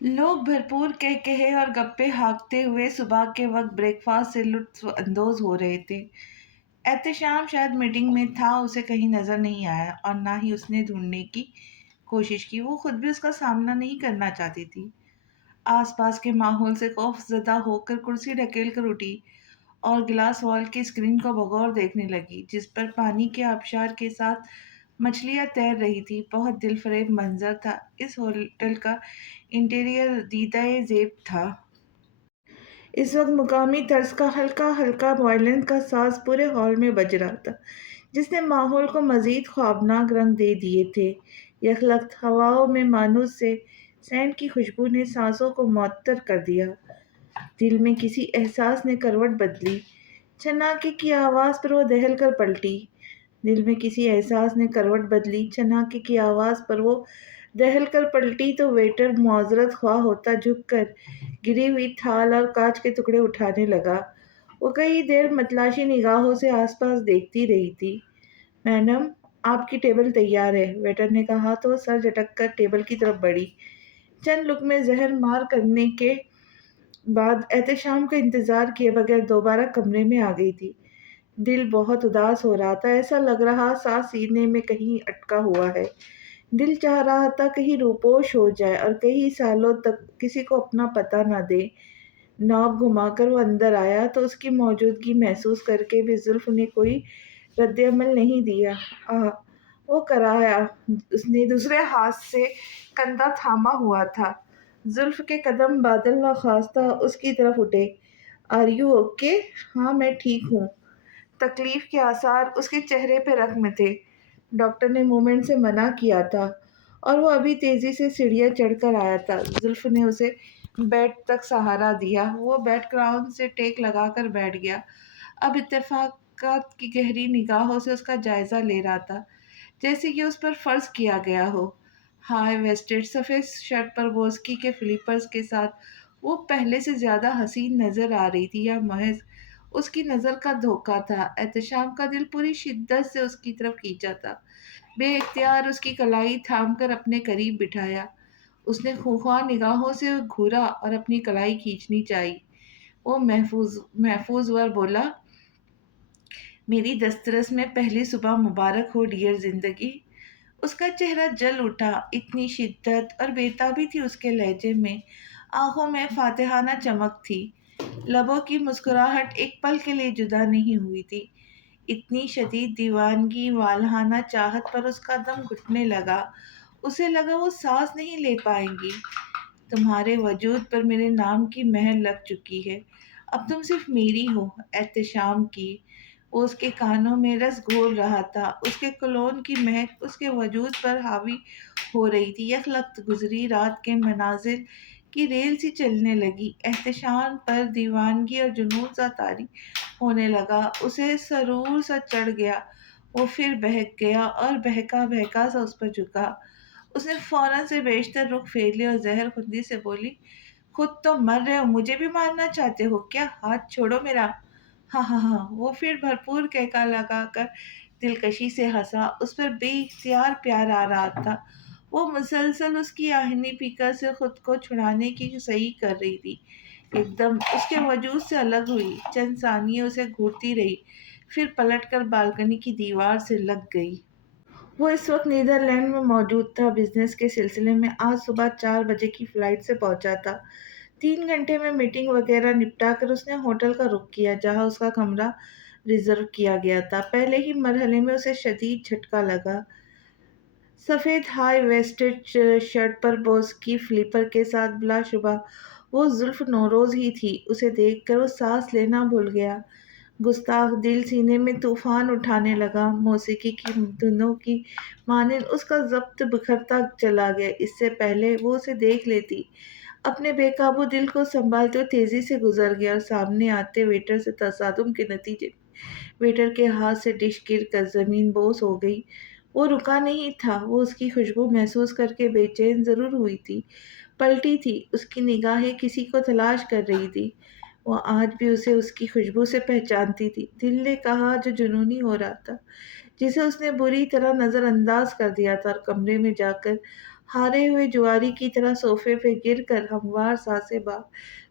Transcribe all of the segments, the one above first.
लोग भरपूर कहे और गप्पे हाँकते हुए सुबह के वक्त ब्रेकफास्ट से लुत्फ अंदोज हो रहे थे। एहतशाम शायद मीटिंग में था, उसे कहीं नजर नहीं आया और ना ही उसने ढूंढने की कोशिश की। वो खुद भी उसका सामना नहीं करना चाहती थी। आसपास के माहौल से खौफजदा होकर कुर्सी ढकेल कर उठी और ग्लास वॉल की स्क्रीन को बगौर देखने लगी, जिस पर पानी के आबशार के साथ मछलियां तैर रही थी। बहुत दिलफरेब मंजर था। इस होटल का इंटीरियर दीदाए जेब था। इस वक्त मुकामी तर्ज का हल्का हल्का वायलिन का साज पूरे हॉल में बज रहा था, जिसने माहौल को मजीद ख्वाबनाक रंग दे दिए थे। यखलख्त हवाओं में मानूस से सैंड की खुशबू ने सांसों को मुअत्तर कर दिया। दिल में किसी एहसास ने करवट बदली। छनाके की आवाज़ पर वो दहल कर पलटी। दिल में किसी एहसास ने करवट बदली। छनाके की आवाज़ पर वो दहल कर पलटी तो वेटर मुआजरत ख्वाह होता झुक कर गिरी हुई थाल और कांच के टुकड़े उठाने लगा। वो कई देर मतलाशी निगाहों से आसपास देखती रही थी। मैडम, आपकी टेबल तैयार है, वेटर ने कहा तो सर झटक कर टेबल की तरफ बढ़ी। चंद लुकमे जहर मार करने के बाद एहतशाम का इंतजार किए बगैर दोबारा कमरे में आ गई थी। दिल बहुत उदास हो रहा था। ऐसा लग रहा सांस सीने में कहीं अटका हुआ है। दिल चाह रहा था कहीं रूपोश हो जाए और कई सालों तक किसी को अपना पता न दे। नॉब घुमाकर वो अंदर आया तो उसकी मौजूदगी महसूस करके भी जुल्फ ने कोई रद्दअमल नहीं दिया। वो कराया। उसने दूसरे हाथ से कंधा थामा हुआ था। जुल्फ के कदम बादल न खास्ता उसकी तरफ उठे। Are you okay? हाँ, मैं ठीक हूँ। तकलीफ के आसार उसके चेहरे पे रख्म थे। डॉक्टर ने मूवमेंट से मना किया था और वो अभी तेजी से सीढ़ियाँ चढ़कर आया था। जुल्फ ने उसे बेड तक सहारा दिया। वो बेड ग्राउंड से टेक लगाकर बैठ गया। अब इत्तेफाकत की गहरी निगाहों से उसका जायजा ले रहा था, जैसे कि उस पर फर्ज किया गया हो। हाई वेस्टेड सफ़ेद शर्ट पर बोस्की के फ्लिपर्स के साथ वो पहले से ज्यादा हसीन नजर आ रही थी, या महज उसकी नजर का धोखा था। एहतशाम का दिल पूरी शिद्दत से उसकी तरफ खींचा था। बेइख्तियार उसकी कलाई थामकर अपने करीब बिठाया। उसने खूंखार निगाहों से घूरा और अपनी कलाई खींचनी चाहिए। वो महफूज महफूज वर बोला, मेरी दस्तरस में पहली सुबह मुबारक हो डियर जिंदगी। उसका चेहरा जल उठा। इतनी शिद्दत और बेताबी थी उसके लहजे में। आंखों में फातिहाना चमक थी। लबों की मुस्कुराहट एक पल के लिए जुदा नहीं हुई थी। इतनी शदीद दीवानगी, वालहाना चाहत पर उसका दम घुटने लगा। उसे लगा वो सांस नहीं ले पाएंगी। तुम्हारे वजूद पर मेरे नाम की महर लग चुकी है। अब तुम सिर्फ मेरी हो। एहतशाम की। वो उसके कानों में रस घोल रहा था। उसके कलोन की महक उसके वजूद पर हावी हो रही थी। यकलख्त गुजरी रात के मनाजिर की रेल सी चलने लगी। एहतशाम पर दीवानगी और जुनून सा तारी होने लगा। उसे सरूर सा चढ़ गया। वो फिर बहक गया और बहका बहका सा उस पर झुका। उसने फौरन से बेशतर रुख फेर लिया और जहर खुंदी से बोली, खुद तो मर रहे हो, मुझे भी मारना चाहते हो क्या? हाथ छोड़ो मेरा। हाँ हाँ हाँ। वो फिर भरपूर कहका लगाकर दिलकशी से हंसा। उस पर बेइख्तियार प्यार आ रहा था। वो मुसलसल उसकी आहनी पीकर से खुद को छुड़ाने की सही कर रही थी। एकदम उसके वजूद से अलग हुई। चंद सानिये उसे घूरती रही, फिर पलटकर बालकनी की दीवार से लग गई। वो इस वक्त नीदरलैंड में मौजूद था। बिजनेस के सिलसिले में आज सुबह 4 बजे की फ्लाइट से पहुंचा था। 3 घंटे में मीटिंग वगैरह निपटा कर उसने होटल का रुख किया, जहां उसका कमरा रिजर्व किया गया था। पहले ही मरहले में उसे शदीद झटका लगा। सफ़ेद हाई वेस्टेड शर्ट पर बोस की फ्लीपर के साथ बिलाशुबा वो जुल्फ नौरोज ही थी। उसे देखकर वो सांस लेना भूल गया। गुस्ताख दिल सीने में तूफान उठाने लगा। मौसीकी की धुनों की मानिंद उसका जब्त बिखरता चला गया। इससे पहले वो उसे देख लेती, अपने बेकाबू दिल को संभालते हुए तेजी से गुजर गया और सामने आते वेटर से तसादुम के नतीजे वेटर के हाथ से डिश गिर कर जमीन बोस हो गई। वो रुका नहीं था। वो उसकी खुशबू महसूस करके बेचैन जरूर हुई थी, पलटी थी। उसकी निगाहें किसी को तलाश कर रही थी। वो आज भी उसे उसकी खुशबू से पहचानती थी। दिल ने कहा जो जुनूनी हो रहा था, जिसे उसने बुरी तरह नज़रअंदाज कर दिया था, और कमरे में जाकर हारे हुए जुआरी की तरह सोफे पे गिर कर हमवार सांसें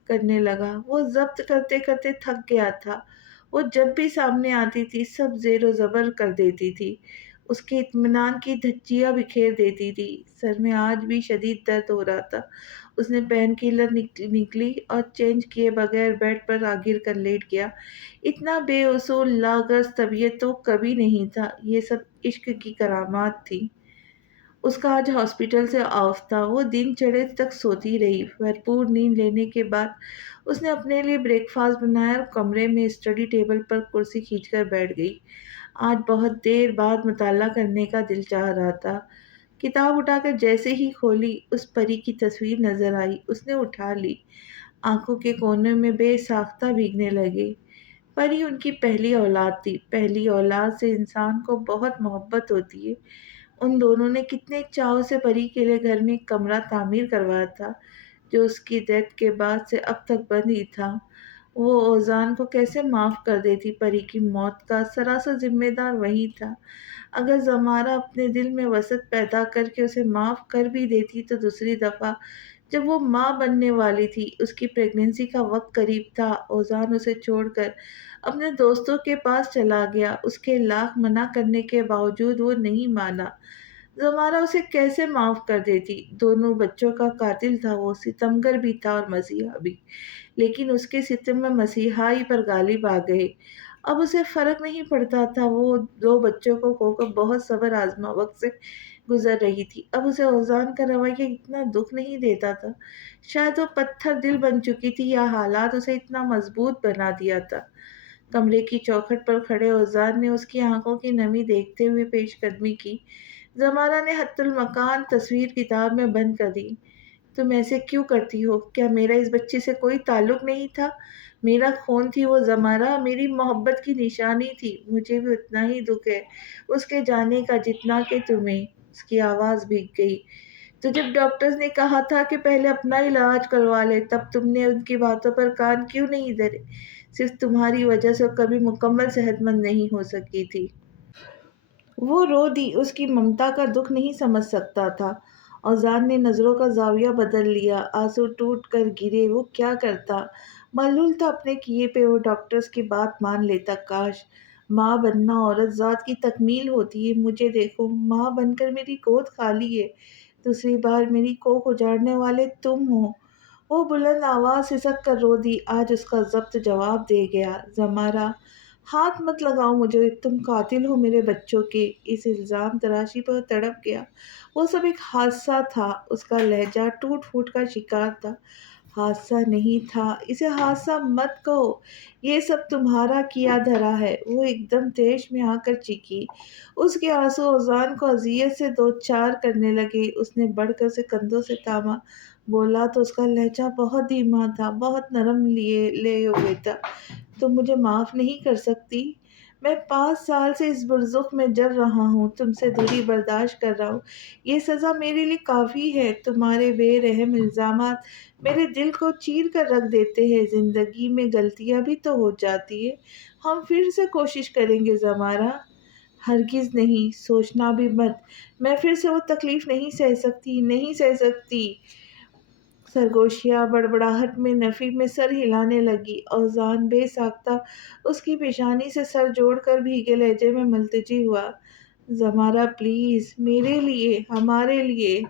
करने लगा। वो जब्त करते करते थक गया था। वो जब भी सामने आती थी सब जेरो जबर कर देती थी, उसके इत्मीनान की धज्जियां बिखेर देती थी। सर में आज भी शदीद दर्द हो रहा था। उसने पेन किलर निकली और चेंज किए बगैर बेड पर आगिर कर लेट गया। इतना बेउसूल लागस तबीयत तो कभी नहीं था। ये सब इश्क की करामात थी। उसका आज हॉस्पिटल से ऑफ था। वो दिन चढ़े तक सोती रही। भरपूर नींद लेने के बाद उसने अपने लिए ब्रेकफास्ट बनाया और कमरे में स्टडी टेबल पर कुर्सी खींचकर बैठ गई। आज बहुत देर बाद मुताला करने का दिल चाह रहा था। किताब उठाकर जैसे ही खोली उस परी की तस्वीर नजर आई। उसने उठा ली। आंखों के कोने में बेसाख्ता भीगने लगे। परी उनकी पहली औलाद थी। पहली औलाद से इंसान को बहुत मोहब्बत होती है। उन दोनों ने कितने चाव से परी के लिए घर में एक कमरा तामीर करवाया था, जो उसकी डेथ के बाद से अब तक बंद ही था। वो ओजान को कैसे माफ कर देती? परी की मौत का सरासर जिम्मेदार वही था। अगर जमारा अपने दिल में वसत पैदा करके उसे माफ कर भी देती तो दूसरी दफा जब वो माँ बनने वाली थी, उसकी प्रेगनेंसी का वक्त करीब था, ओजान उसे छोड़कर अपने दोस्तों के पास चला गया। उसके लाख मना करने के बावजूद वो नहीं माना। ज़मारा उसे कैसे माफ़ कर देती? दोनों बच्चों का कातिल था वो, सितमगर भी था और मसीहा भी। लेकिन उसके सितम में मसीहा ही पर गालिब आ गए। अब उसे फ़र्क नहीं पड़ता था, वो 2 बच्चों को खोकर बहुत सब्र आज़मा वक़्त से गुज़र रही थी। अब उसे ओज़ान का रवैया इतना दुःख नहीं देता था। शायद वो पत्थर दिल बन चुकी थी या हालात उसे इतना मज़बूत बना दिया था। कमरे की चौखट पर खड़े ओज़ान ने उसकी आँखों की नमी देखते हुए पेशकदमी की। ज़माना ने हत्तुल मकान तस्वीर किताब में बंद कर दी। तुम ऐसे क्यों करती हो? क्या मेरा इस बच्चे से कोई ताल्लुक नहीं था? मेरा खून थी वो ज़मारा, मेरी मोहब्बत की निशानी थी। मुझे भी उतना ही दुःख है उसके जाने का जितना कि तुम्हें। उसकी आवाज़ भीग गई। तो जब डॉक्टर्स ने कहा था कि पहले अपना इलाज करवा ले, तब तुमने उनकी बातों पर कान क्यों नहीं धरे? सिर्फ तुम्हारी वजह से वो कभी मुकम्मल सेहतमंद नहीं हो सकी थी। वो रो दी। उसकी ममता का दुख नहीं समझ सकता था। औजान ने नज़रों का जाविया बदल लिया। आंसू टूट कर गिरे। वो क्या करता? मलूल था अपने किए पे। वो डॉक्टर्स की बात मान लेता। काश माँ बनना औरत जात की तकमील होती है। मुझे देखो, माँ बनकर मेरी गोद खाली है। दूसरी बार मेरी कोख उजाड़ने वाले तुम हो। वो बुलंद आवाज सिसक कर रो दी। आज उसका जब्त जवाब दे गया। जमारा, हाथ मत लगाओ मुझे, तुम कातिल हो मेरे बच्चों के। इस इल्जाम तराशी पर तड़प गया। वो सब एक हादसा था। उसका लहजा टूट फूट का शिकार था। हादसा नहीं था, इसे हादसा मत कहो। ये सब तुम्हारा किया धरा है। वो एकदम तेज में आकर चीखी। उसके आंसू ओजान को अजियत से दो चार करने लगे। उसने बढ़कर उसे कंधों से थामा। बोला तो उसका लहजा बहुत धीमा था, बहुत नरम लिए ले हुए था। तुम मुझे माफ नहीं कर सकती? मैं 5 साल से इस बुर्जुक में जल रहा हूँ, तुमसे दूरी बर्दाश्त कर रहा हूँ। ये सज़ा मेरे लिए काफ़ी है। तुम्हारे बेरहम इल्ज़ामात मेरे दिल को चीर कर रख देते हैं। ज़िंदगी में गलतियाँ भी तो हो जाती है। हम फिर से कोशिश करेंगे ज़मारा। हरगिज़ नहीं, सोचना भी मत। मैं फिर से वो तकलीफ़ नहीं सह सकती, नहीं सह सकती। सरगोशियाँ बड़बड़ाहट में नफ़ी में सर हिलाने लगी। औज़ान बेसाख्ता उसकी पेशानी से सर जोड़कर भीगे लहजे में मुल्तजी हुआ। ज़मारा प्लीज़, मेरे लिए, हमारे लिए।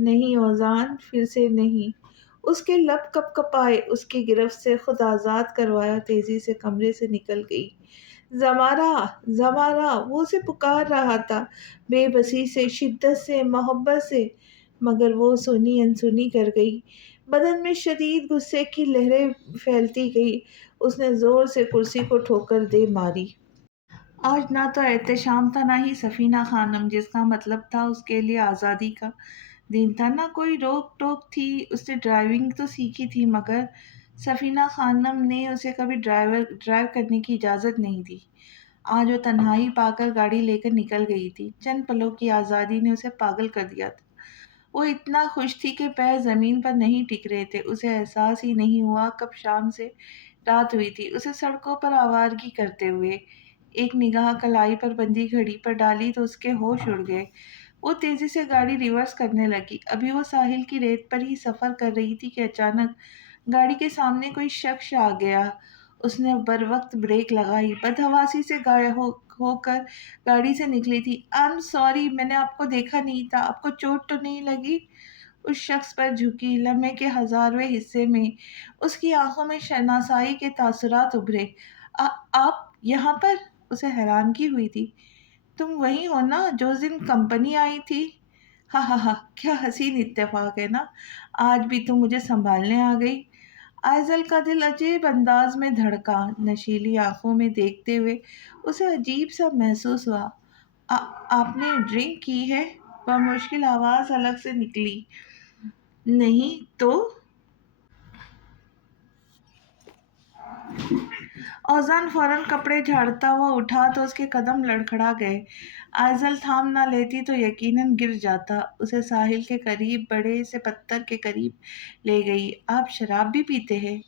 नहीं औज़ान, फिर से नहीं। उसके लब कँप-कँपाए। उसकी गिरफ्त से खुद आज़ाद करवाया, तेज़ी से कमरे से निकल गई। ज़मारा! ज़मारा! वो उसे पुकार रहा था, बेबसी से, शिद्दत से, मोहब्बत से, मगर वो सुनी अनसुनी कर गई। बदन में शदीद गुस्से की लहरें फैलती गई। उसने ज़ोर से कुर्सी को ठोकर दे मारी। आज ना तो एहतशाम था, ना ही सफ़ीना खानम, जिसका मतलब था उसके लिए आज़ादी का दिन था। ना कोई रोक टोक थी। उसने ड्राइविंग तो सीखी थी, मगर सफ़ीना खानम ने उसे कभी ड्राइव करने की इजाज़त नहीं दी। आज वो तन्हाई पाकर गाड़ी लेकर निकल गई थी। चंद पलों की आज़ादी ने उसे पागल कर दिया था। वो इतना खुश थी कि पैर ज़मीन पर नहीं टिक रहे थे। उसे एहसास ही नहीं हुआ कब शाम से रात हुई थी। उसे सड़कों पर आवारगी करते हुए एक निगाह कलाई पर बंधी घड़ी पर डाली तो उसके होश उड़ गए। वो तेजी से गाड़ी रिवर्स करने लगी। अभी वो साहिल की रेत पर ही सफर कर रही थी कि अचानक गाड़ी के सामने कोई शख्स आ गया। उसने बरवक्त ब्रेक लगाई, बदहवासी से होकर गाड़ी से निकली थी। आई एम सॉरी, मैंने आपको देखा नहीं था, आपको चोट तो नहीं लगी? उस शख्स पर झुकी लम्हे के हजारवें हिस्से में उसकी आंखों में शनासाई के तासुरात उभरे। आप यहाँ पर? उसे हैरानगी हुई थी। तुम वही हो ना जो उस दिन कंपनी आई थी? हा हा हा, क्या हसीन इत्तेफाक है ना। आज भी तुम मुझे संभालने आ गई। आइजल का दिल अजीब अंदाज में धड़का। नशीली आंखों में देखते हुए उसे अजीब सा महसूस हुआ। आपने ड्रिंक की है? वह मुश्किल आवाज अलग से निकली। नहीं तो? औजान फौरन कपड़े झाड़ता हुआ उठा तो उसके कदम लड़खड़ा गए। आइजल थाम ना लेती तो यकीनन गिर जाता। उसे साहिल के करीब, बड़े से पत्थर के करीब ले गई। आप शराब भी पीते हैं?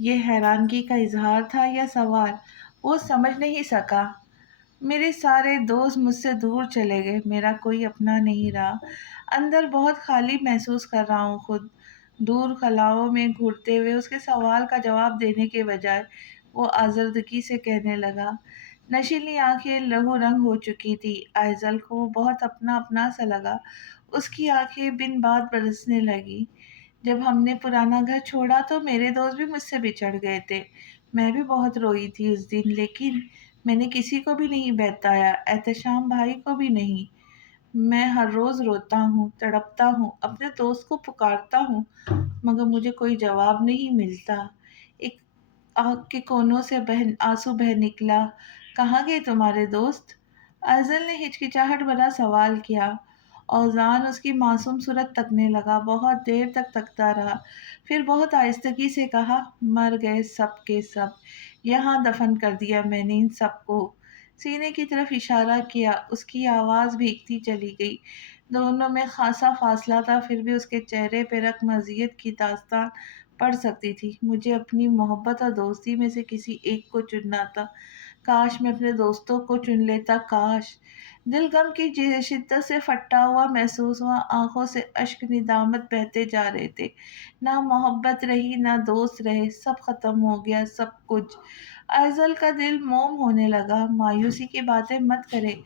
ये हैरानगी का इजहार था या सवाल? वो समझ नहीं सका। मेरे सारे दोस्त मुझसे दूर चले गए, मेरा कोई अपना नहीं रहा। अंदर बहुत खाली महसूस कर रहा हूँ खुद। दूर खलाओं में घूरते हुए उसके सवाल का जवाब देने के बजाय वो आज़र्दगी से कहने लगा। नशीली आंखें लहू रंग हो चुकी थी। आइजल को वो बहुत अपना अपना सा लगा। उसकी आंखें बिन बात बरसने लगी। जब हमने पुराना घर छोड़ा तो मेरे दोस्त भी मुझसे बिछड़ गए थे। मैं भी बहुत रोई थी उस दिन, लेकिन मैंने किसी को भी नहीं बताया, एहतशाम भाई को भी नहीं। मैं हर रोज रोता हूँ, तड़पता हूँ, अपने दोस्त को पुकारता हूँ, मगर मुझे कोई जवाब नहीं मिलता। एक आँख के कोनों से आंसू बह निकला। कहाँ गए तुम्हारे दोस्त? अज़ल ने हिचकिचाहट भरा सवाल किया। औजान उसकी मासूम सूरत तकने लगा। बहुत देर तक तकता रहा, फिर बहुत आहिस्तगी से कहा, मर गए सब के सब। यहाँ दफन कर दिया मैंने इन सबको। सीने की तरफ इशारा किया। उसकी आवाज़ भीगती चली गई। दोनों में खासा फासला था, फिर भी उसके चेहरे पे रकम अज़ियत की दास्तान पढ़ सकती थी। मुझे अपनी मोहब्बत और दोस्ती में से किसी एक को चुनना था। काश मैं अपने दोस्तों को चुन लेता, काश। दिल गम की शिद्दत से फटा हुआ महसूस हुआ। आंखों से अश्क निदामत बहते जा रहे थे। ना मोहब्बत रही, ना दोस्त रहे, सब खत्म हो गया, सब कुछ। आइजल का दिल मोम होने लगा। मायूसी की बातें मत करें,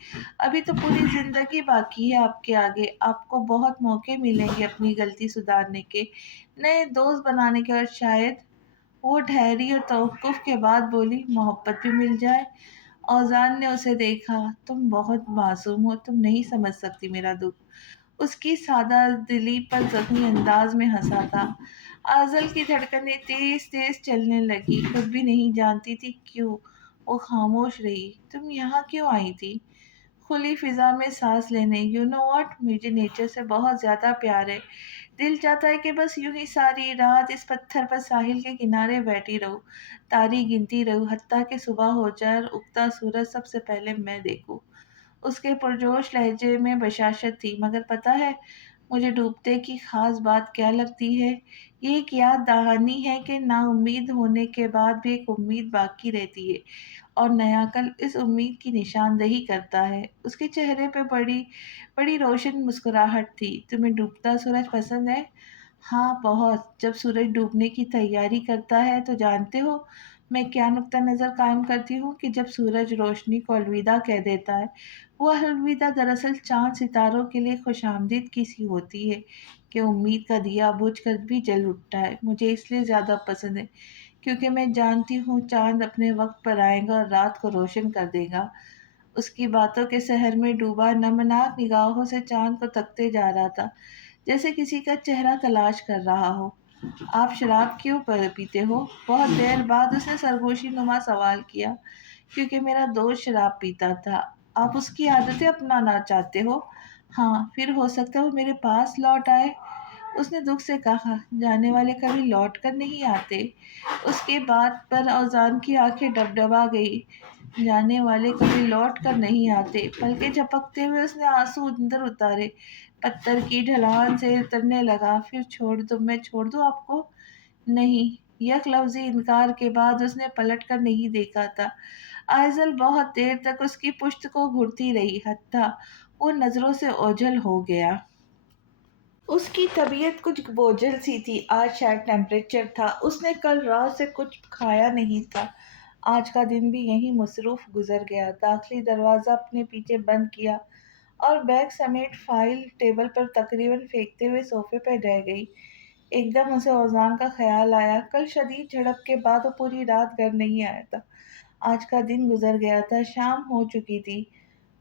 अभी तो पूरी जिंदगी बाकी है आपके आगे। आपको बहुत मौके मिलेंगे अपनी गलती सुधारने के, नए दोस्त बनाने के, और शायद। वो ठहरी और तवक्कुफ के बाद बोली, मोहब्बत भी मिल जाए। औजान ने उसे देखा। तुम बहुत मासूम हो, तुम नहीं समझ सकती मेरा दुख। उसकी सादा दिली पर जख्मी अंदाज में हंसा था। आजल की धड़कनें तेज तेज चलने लगी। खुद भी नहीं जानती थी क्यों वो खामोश रही। तुम यहाँ क्यों आई थी? खुली फिजा में सांस लेने। यू नो व्हाट, मुझे नेचर से बहुत ज्यादा प्यार है। दिल चाहता है कि बस यूं ही सारी रात इस पत्थर पर साहिल के किनारे बैठी रहूं, तारी गिनती रहूं, हत्ता कि सुबह हो जाए और उगता सूरज सबसे पहले मैं देखूं। उसके पुरजोश लहजे में बशाशत थी। मगर पता है मुझे डूबते की खास बात क्या लगती है? ये एक याद दहानी है कि ना उम्मीद होने के बाद भी एक उम्मीद बाकी रहती है, और नया कल इस उम्मीद की निशानदेही करता है। उसके चेहरे पे बड़ी बड़ी रोशन मुस्कुराहट थी। तुम्हें डूबता सूरज पसंद है? हाँ बहुत। जब सूरज डूबने की तैयारी करता है तो जानते हो मैं क्या नुक्ता नज़र कायम करती हूँ, कि जब सूरज रोशनी को अलविदा कह देता है, वो अलविदा दरअसल चांद सितारों के लिए खुशामदीद की सी होती है, कि उम्मीद का दिया बुझ कर भी जल उठता है। मुझे इसलिए ज़्यादा पसंद है क्योंकि मैं जानती हूँ चांद अपने वक्त पर आएगा और रात को रोशन कर देगा। उसकी बातों के शहर में डूबा नमनाक निगाहों से चांद को तकते जा रहा था, जैसे किसी का चेहरा तलाश कर रहा हो। आप शराब क्यों पीते हो? बहुत देर बाद उसने सरगोशी नुमा सवाल किया। क्योंकि मेरा दोस्त शराब पीता था। आप उसकी आदतें अपनाना चाहते हो? हाँ, फिर हो सकता है वो मेरे पास लौट आए। उसने दुख से कहा, जाने वाले कभी लौट कर नहीं आते। उसके बाद पर औजान की आंखें डबडबा गई। जाने वाले कभी लौट कर नहीं आते। पलके झपकते हुए उसने आंसू अंदर उतारे। पत्थर की ढलान से उतरने लगा। फिर छोड़ दो, मैं छोड़ दूं आपको? नहीं। यक लफ्ज़ी इनकार के बाद उसने पलट कर नहीं देखा था। आइज़ल बहुत देर तक उसकी पुश्त को घूरती रही। हत्था وہ نظروں سے اوجھل ہو گیا۔ اس کی طبیعت کچھ بوجھل سی تھی، آج شاید ٹیمپریچر تھا، اس نے کل رات سے کچھ کھایا نہیں تھا۔ آج کا دن بھی یہیں مصروف گزر گیا۔ داخلی دروازہ اپنے پیچھے بند کیا اور بیگ سمیت فائل ٹیبل پر تقریباً پھینکتے ہوئے صوفے پہ رہ گئی۔ ایک دم اسے اوزان کا خیال آیا۔ کل شدید جھڑپ کے بعد وہ پوری رات گھر نہیں آیا تھا۔ آج کا دن گزر گیا تھا، شام ہو چکی تھی۔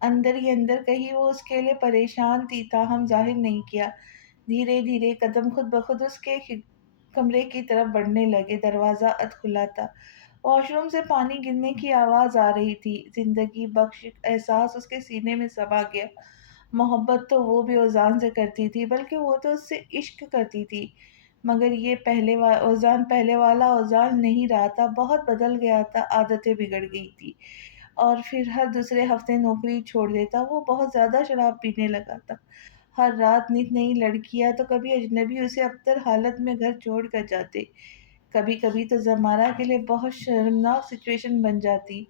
اندر ہی اندر کہیں وہ اس کے لیے پریشان تھی، تاہم ظاہر نہیں کیا۔ دھیرے دھیرے قدم خود بخود اس کے کمرے کی طرف بڑھنے لگے۔ دروازہ اد کھلا تھا۔ واش روم سے پانی گرنے کی آواز آ رہی تھی۔ زندگی بخش احساس اس کے سینے میں سما گیا۔ محبت تو وہ بھی اوزان سے کرتی تھی، بلکہ وہ تو اس سے عشق کرتی تھی، مگر یہ اوزان پہلے والا اوزان نہیں رہا تھا، بہت بدل گیا تھا، عادتیں بگڑ گئی تھی، اور پھر ہر دوسرے ہفتے نوکری چھوڑ دیتا۔ وہ بہت زیادہ شراب پینے لگا تھا۔ ہر رات نت نئی لڑکیاں تو کبھی اجنبی اسے ابتر حالت میں گھر چھوڑ کر جاتے، کبھی کبھی تو زمارہ کے لیے بہت شرمناک سچویشن بن جاتی۔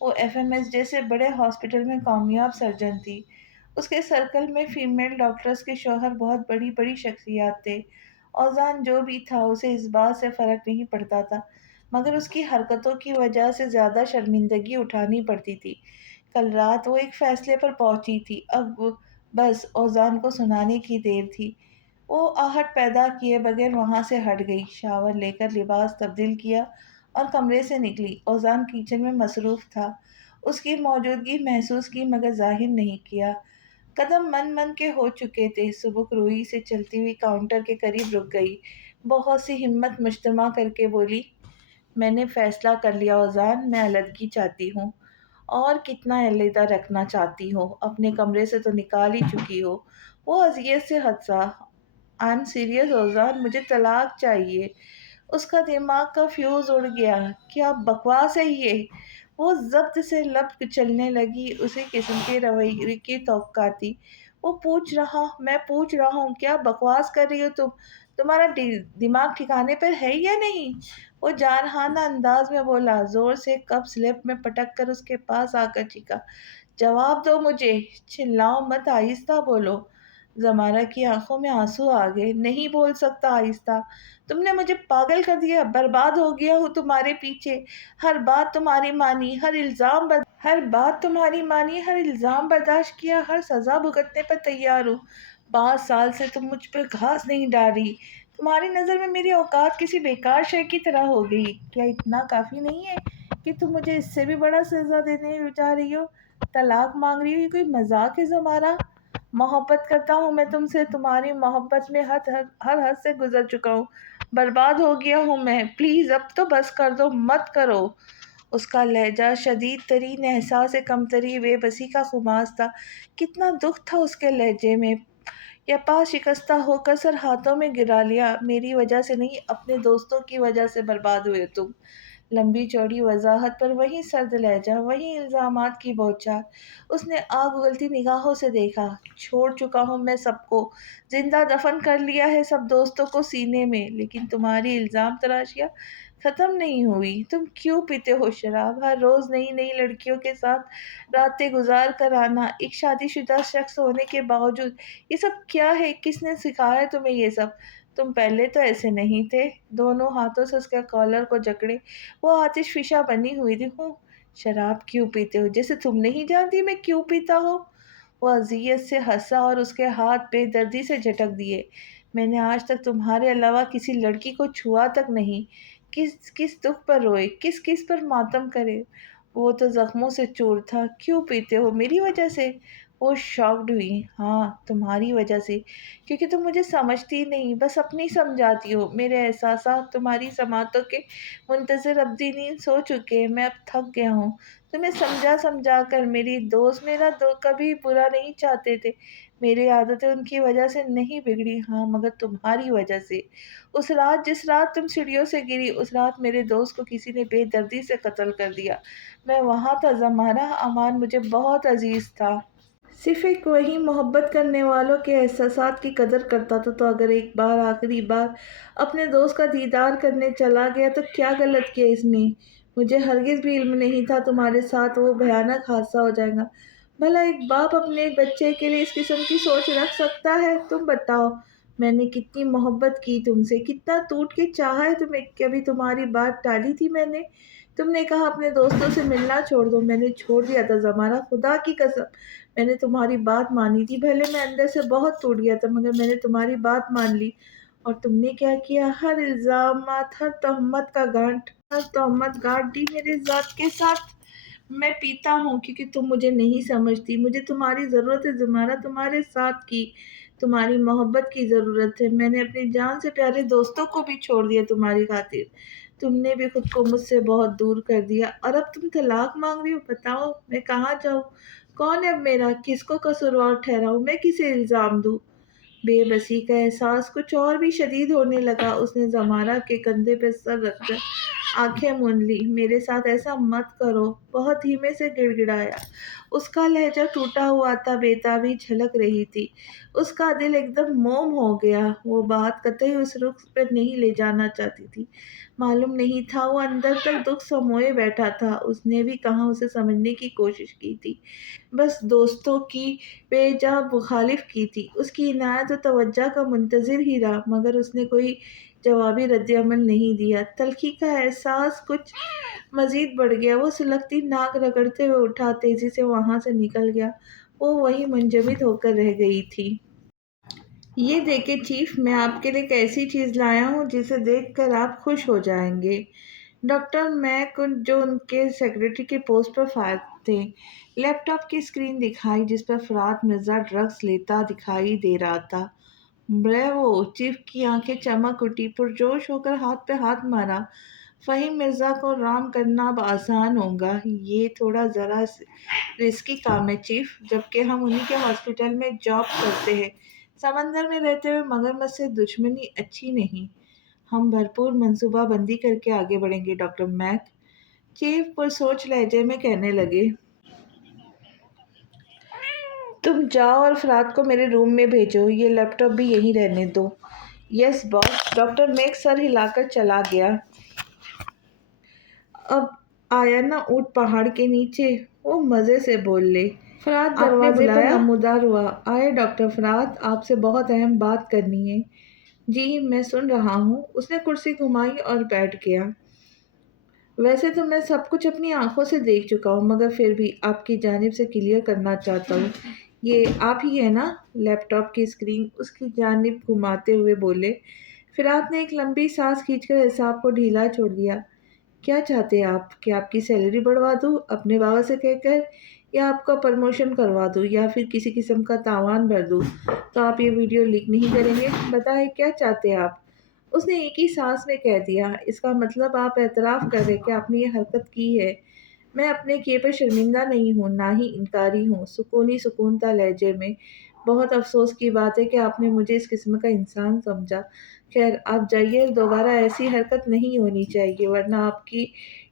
وہ ایف ایم ایس جیسے بڑے ہاسپٹل میں کامیاب سرجن تھی۔ اس کے سرکل میں فیمیل ڈاکٹرز کے شوہر بہت بڑی بڑی شخصیات تھے۔ اوزان جو بھی تھا، اسے اس بات سے فرق نہیں پڑتا تھا، مگر اس کی حرکتوں کی وجہ سے زیادہ شرمندگی اٹھانی پڑتی تھی۔ کل رات وہ ایک فیصلے پر پہنچی تھی، اب بس اوزان کو سنانے کی دیر تھی۔ وہ آہٹ پیدا کیے بغیر وہاں سے ہٹ گئی، شاور لے کر لباس تبدیل کیا اور کمرے سے نکلی۔ اوزان کچن میں مصروف تھا، اس کی موجودگی محسوس کی مگر ظاہر نہیں کیا۔ قدم من من کے ہو چکے تھے۔ سبک روئی سے چلتی ہوئی کاؤنٹر کے قریب رک گئی، بہت سی ہمت مجتمع کر کے بولی، میں نے فیصلہ کر لیا اوزان، میں علیحدگی چاہتی ہوں۔ اور کتنا علیحدہ رکھنا چاہتی ہو؟ اپنے کمرے سے تو نکال ہی چکی ہو۔ وہ اذیت سے ہنسا۔ آئی ایم سیریس اوزان، مجھے طلاق چاہیے۔ اس کا دماغ کا فیوز اڑ گیا۔ کیا بکواس ہے یہ؟ وہ ضبط سے لب کچلنے لگی، اسی قسم کے رویے کی توقع تھی۔ میں پوچھ رہا ہوں، کیا بکواس کر رہی ہو تم؟ تمہارا دماغ ٹھکانے پر ہے یا نہیں؟ وہ جارحانہ انداز میں بولا، زور سے کپ سلپ میں پٹک کر اس کے پاس آ کر چیخا، جواب دو مجھے، چلاؤ مت، آہستہ بولو۔ زمارہ کی آنکھوں میں آنسو آ گئے۔ نہیں بول سکتا آہستہ، تم نے مجھے پاگل کر دیا، برباد ہو گیا ہوں تمہارے پیچھے، ہر بات تمہاری مانی، ہر الزام برداشت کیا، ہر سزا بھگتنے پر تیار ہوں۔ 5 سال سے تم مجھ پہ گھاس نہیں ڈال رہی، تمہاری نظر میں میری اوقات کسی بیکار شے کی طرح ہو گئی۔ کیا اتنا کافی نہیں ہے کہ تم مجھے اس سے بھی بڑا سزا دینے جا رہی ہو؟ طلاق مانگ رہی ہو، یہ کوئی مذاق ہے زمارہ؟ محبت کرتا ہوں میں تم سے، تمہاری محبت میں ہر حد سے گزر چکا ہوں، برباد ہو گیا ہوں میں، پلیز اب تو بس کر دو، مت کرو۔ اس کا لہجہ شدید ترین احساس کمتری بے بسی کا خماس تھا۔ کتنا دکھ تھا اس کے لہجے میں۔ یا پاس شکستہ ہو کر سر ہاتھوں میں گرا لیا، میری وجہ سے نہیں، اپنے دوستوں کی وجہ سے برباد ہوئے تم۔ لمبی چوڑی وضاحت پر وہی سرد لہجہ، وہی الزامات کی بوچھار۔ اس نے آگ اگلتی نگاہوں سے دیکھا۔ چھوڑ چکا ہوں میں سب کو، زندہ دفن کر لیا ہے سب دوستوں کو سینے میں، لیکن تمہاری الزام تراشیاں ختم نہیں ہوئی۔ تم کیوں پیتے ہو شراب؟ ہر روز نئی نئی لڑکیوں کے ساتھ راتیں گزار کر آنا، ایک شادی شدہ شخص ہونے کے باوجود، یہ سب کیا ہے؟ کس نے سکھایا تمہیں یہ سب؟ تم پہلے تو ایسے نہیں تھے۔ دونوں ہاتھوں سے اس کے کالر کو جکڑے، وہ آتش فشاں بنی ہوئی تھی۔ شراب کیوں پیتے ہو؟ جیسے تم نہیں جانتی میں کیوں پیتا ہوں۔ وہ اذیت سے ہنسا اور اس کے ہاتھ بے دردی سے جھٹک دیے۔ میں نے آج تک تمہارے علاوہ کسی لڑکی کو چھوا تک نہیں۔ کس دکھ پر روئے، کس پر ماتم کرے؟ وہ تو زخموں سے چور تھا۔ کیوں پیتے ہو؟ میری وجہ سے؟ وہ شاکڈ ہوئی۔ ہاں، تمہاری وجہ سے، کیونکہ تم مجھے سمجھتی نہیں، بس اپنی سمجھاتی ہو۔ میرے احساسات تمہاری سماعتوں کے منتظر ابدی نیند سو چکے ہیں، میں اب تھک گیا ہوں تمہیں سمجھا کر۔ میری دوست میرا کبھی برا نہیں چاہتے تھے، میری عادتیں ان کی وجہ سے نہیں بگڑی، ہاں مگر تمہاری وجہ سے۔ جس رات تم سیڑھیوں سے گری، اس رات میرے دوست کو کسی نے بے دردی سے قتل کر دیا۔ میں وہاں تھا زمانہ، امان مجھے بہت عزیز تھا۔ صرف ایک وہی محبت کرنے والوں کے احساسات کی قدر کرتا تھا، تو اگر ایک بار، آخری بار اپنے دوست کا دیدار کرنے چلا گیا تو کیا غلط کیا اس نے؟ مجھے ہرگز بھی علم نہیں تھا تمہارے ساتھ وہ بھیانک حادثہ ہو جائے گا۔ بھلا ایک باپ اپنے بچے کے لیے اس قسم کی سوچ رکھ سکتا ہے؟ تم بتاؤ، میں نے کتنی محبت کی تم سے، کتنا ٹوٹ کے چاہا ہے تمہیں، کبھی تمہاری بات ٹالی تھی میں نے؟ تم نے کہا اپنے دوستوں سے ملنا چھوڑ دو، میں نے چھوڑ دیا تھا زمانہ، خدا کی قسم میں نے تمہاری بات مانی تھی، بھلے میں اندر سے بہت ٹوٹ گیا تھا مگر میں نے تمہاری بات مان لی۔ اور تم نے کیا کیا؟ ہر الزامات، ہر تہمت کا گانٹ، ہر تہمت گانٹ دی میرے ذات کے ساتھ۔ میں پیتا ہوں کیونکہ تم مجھے نہیں سمجھتی، مجھے تمہاری ضرورت ہے زمانہ، تمہارے ساتھ کی، تمہاری محبت کی ضرورت ہے۔ میں نے اپنی جان سے پیارے دوستوں کو بھی چھوڑ دیا تمہاری خاطر، تم نے بھی خود کو مجھ سے بہت دور کر دیا، اور اب تم طلاق مانگ رہی ہو؟ بتاؤ میں کہاں جاؤں؟ کون ہے اب میرا؟ کس کو قصوروار ٹھہراؤں؟ میں کسے الزام دوں؟ بے بسی کا احساس کچھ اور بھی شدید ہونے لگا۔ اس نے زمانہ کے کندھے پہ سر رکھ کر آنکھیں موند لی۔ میرے ساتھ ایسا مت کرو، بہت دھیمے سے گڑ گڑایا۔ اس کا لہجہ ٹوٹا ہوا تھا، بےتابی جھلک رہی تھی، اس کا دل ایک دم موم ہو گیا۔ وہ بات قطعی اس رخ پر نہیں لے جانا چاہتی تھی، معلوم نہیں تھا وہ اندر تک دکھ سموئے بیٹھا تھا۔ اس نے بھی کہاں اسے سمجھنے کی کوشش کی تھی، بس دوستوں کی بے جا مخالف کی تھی، اس کی عنایت و توجہ کا منتظر ہی رہا، مگر اس نے کوئی جوابی رد عمل نہیں دیا۔ تلخی کا احساس کچھ مزید بڑھ گیا، وہ سلگتی ناک رگڑتے ہوئے اٹھا، تیزی سے وہاں سے نکل گیا۔ وہ وہیں منجمد ہو کر رہ گئی تھی۔ یہ دیکھیں چیف، میں آپ کے لیے ایک ایسی چیز لایا ہوں جسے دیکھ کر آپ خوش ہو جائیں گے۔ ڈاکٹر میک، جو ان کے سیکرٹری کے پوسٹ پر فائر تھے، لیپ ٹاپ کی اسکرین دکھائی جس پر فرات مرزا ڈرگز لیتا دکھائی دے رہا تھا۔ بریوو! چیف کی آنکھیں چمک اٹھی، پرجوش ہو کر ہاتھ پہ ہاتھ مارا۔ فہیم مرزا کو رام کرنا اب آسان ہوگا، یہ تھوڑا ذرا رسکی کام ہے چیف، جبکہ ہم انہی کے ہاسپٹل میں جاب کرتے ہیں۔ سمندر میں رہتے ہوئے مگرمچھ سے دشمنی اچھی نہیں۔ ہم بھرپور منصوبہ بندی کر کے آگے بڑھیں گے ڈاکٹر میک، چیف پرسوچ لہجے میں کہنے لگے۔ تم جاؤ اور فرات کو میرے روم میں بھیجو، یہ لیپ ٹاپ بھی یہیں رہنے دو۔ یس باس۔ ڈاکٹر میک سر ہلا کر چلا گیا۔ اب آیا نا اونٹ پہاڑ کے نیچے، وہ مزے سے بول لے۔ فرات دروازے پر نمودار ہوا۔ آئے ڈاکٹر فرات، آپ سے بہت اہم بات کرنی ہے۔ جی میں سن رہا ہوں۔ اس نے کرسی گھمائی اور بیٹھ گیا۔ ویسے تو میں سب کچھ اپنی آنکھوں سے دیکھ چکا ہوں، مگر پھر بھی آپ کی جانب سے کلیئر کرنا چاہتا ہوں۔ یہ آپ ہی ہے نا؟ لیپ ٹاپ کی اسکرین اس کی جانب گھماتے ہوئے بولے۔ فرات نے ایک لمبی سانس کھینچ کر اعصاب کو ڈھیلا چھوڑ دیا۔ کیا چاہتے آپ کہ آپ کی سیلری بڑھوا دوں اپنے بابا سے کہہ کر، یا آپ کا پروموشن کروا دوں، یا پھر کسی قسم کا تاوان بھر دوں؟ تو آپ یہ ویڈیو لیک نہیں کریں گے؟ بتائیں کیا چاہتے آپ؟ اس نے ایک ہی سانس میں کہہ دیا۔ اس کا مطلب آپ اعتراف کر رہے کہ آپ نے یہ حرکت کی ہے؟ میں اپنے کیے پر شرمندہ نہیں ہوں، نہ ہی انکاری ہوں، سکون تھا لہجے میں۔ بہت افسوس کی بات ہے کہ آپ نے مجھے اس قسم کا انسان سمجھا۔ خیر آپ جائیے، دوبارہ ایسی حرکت نہیں ہونی چاہیے ورنہ آپ کی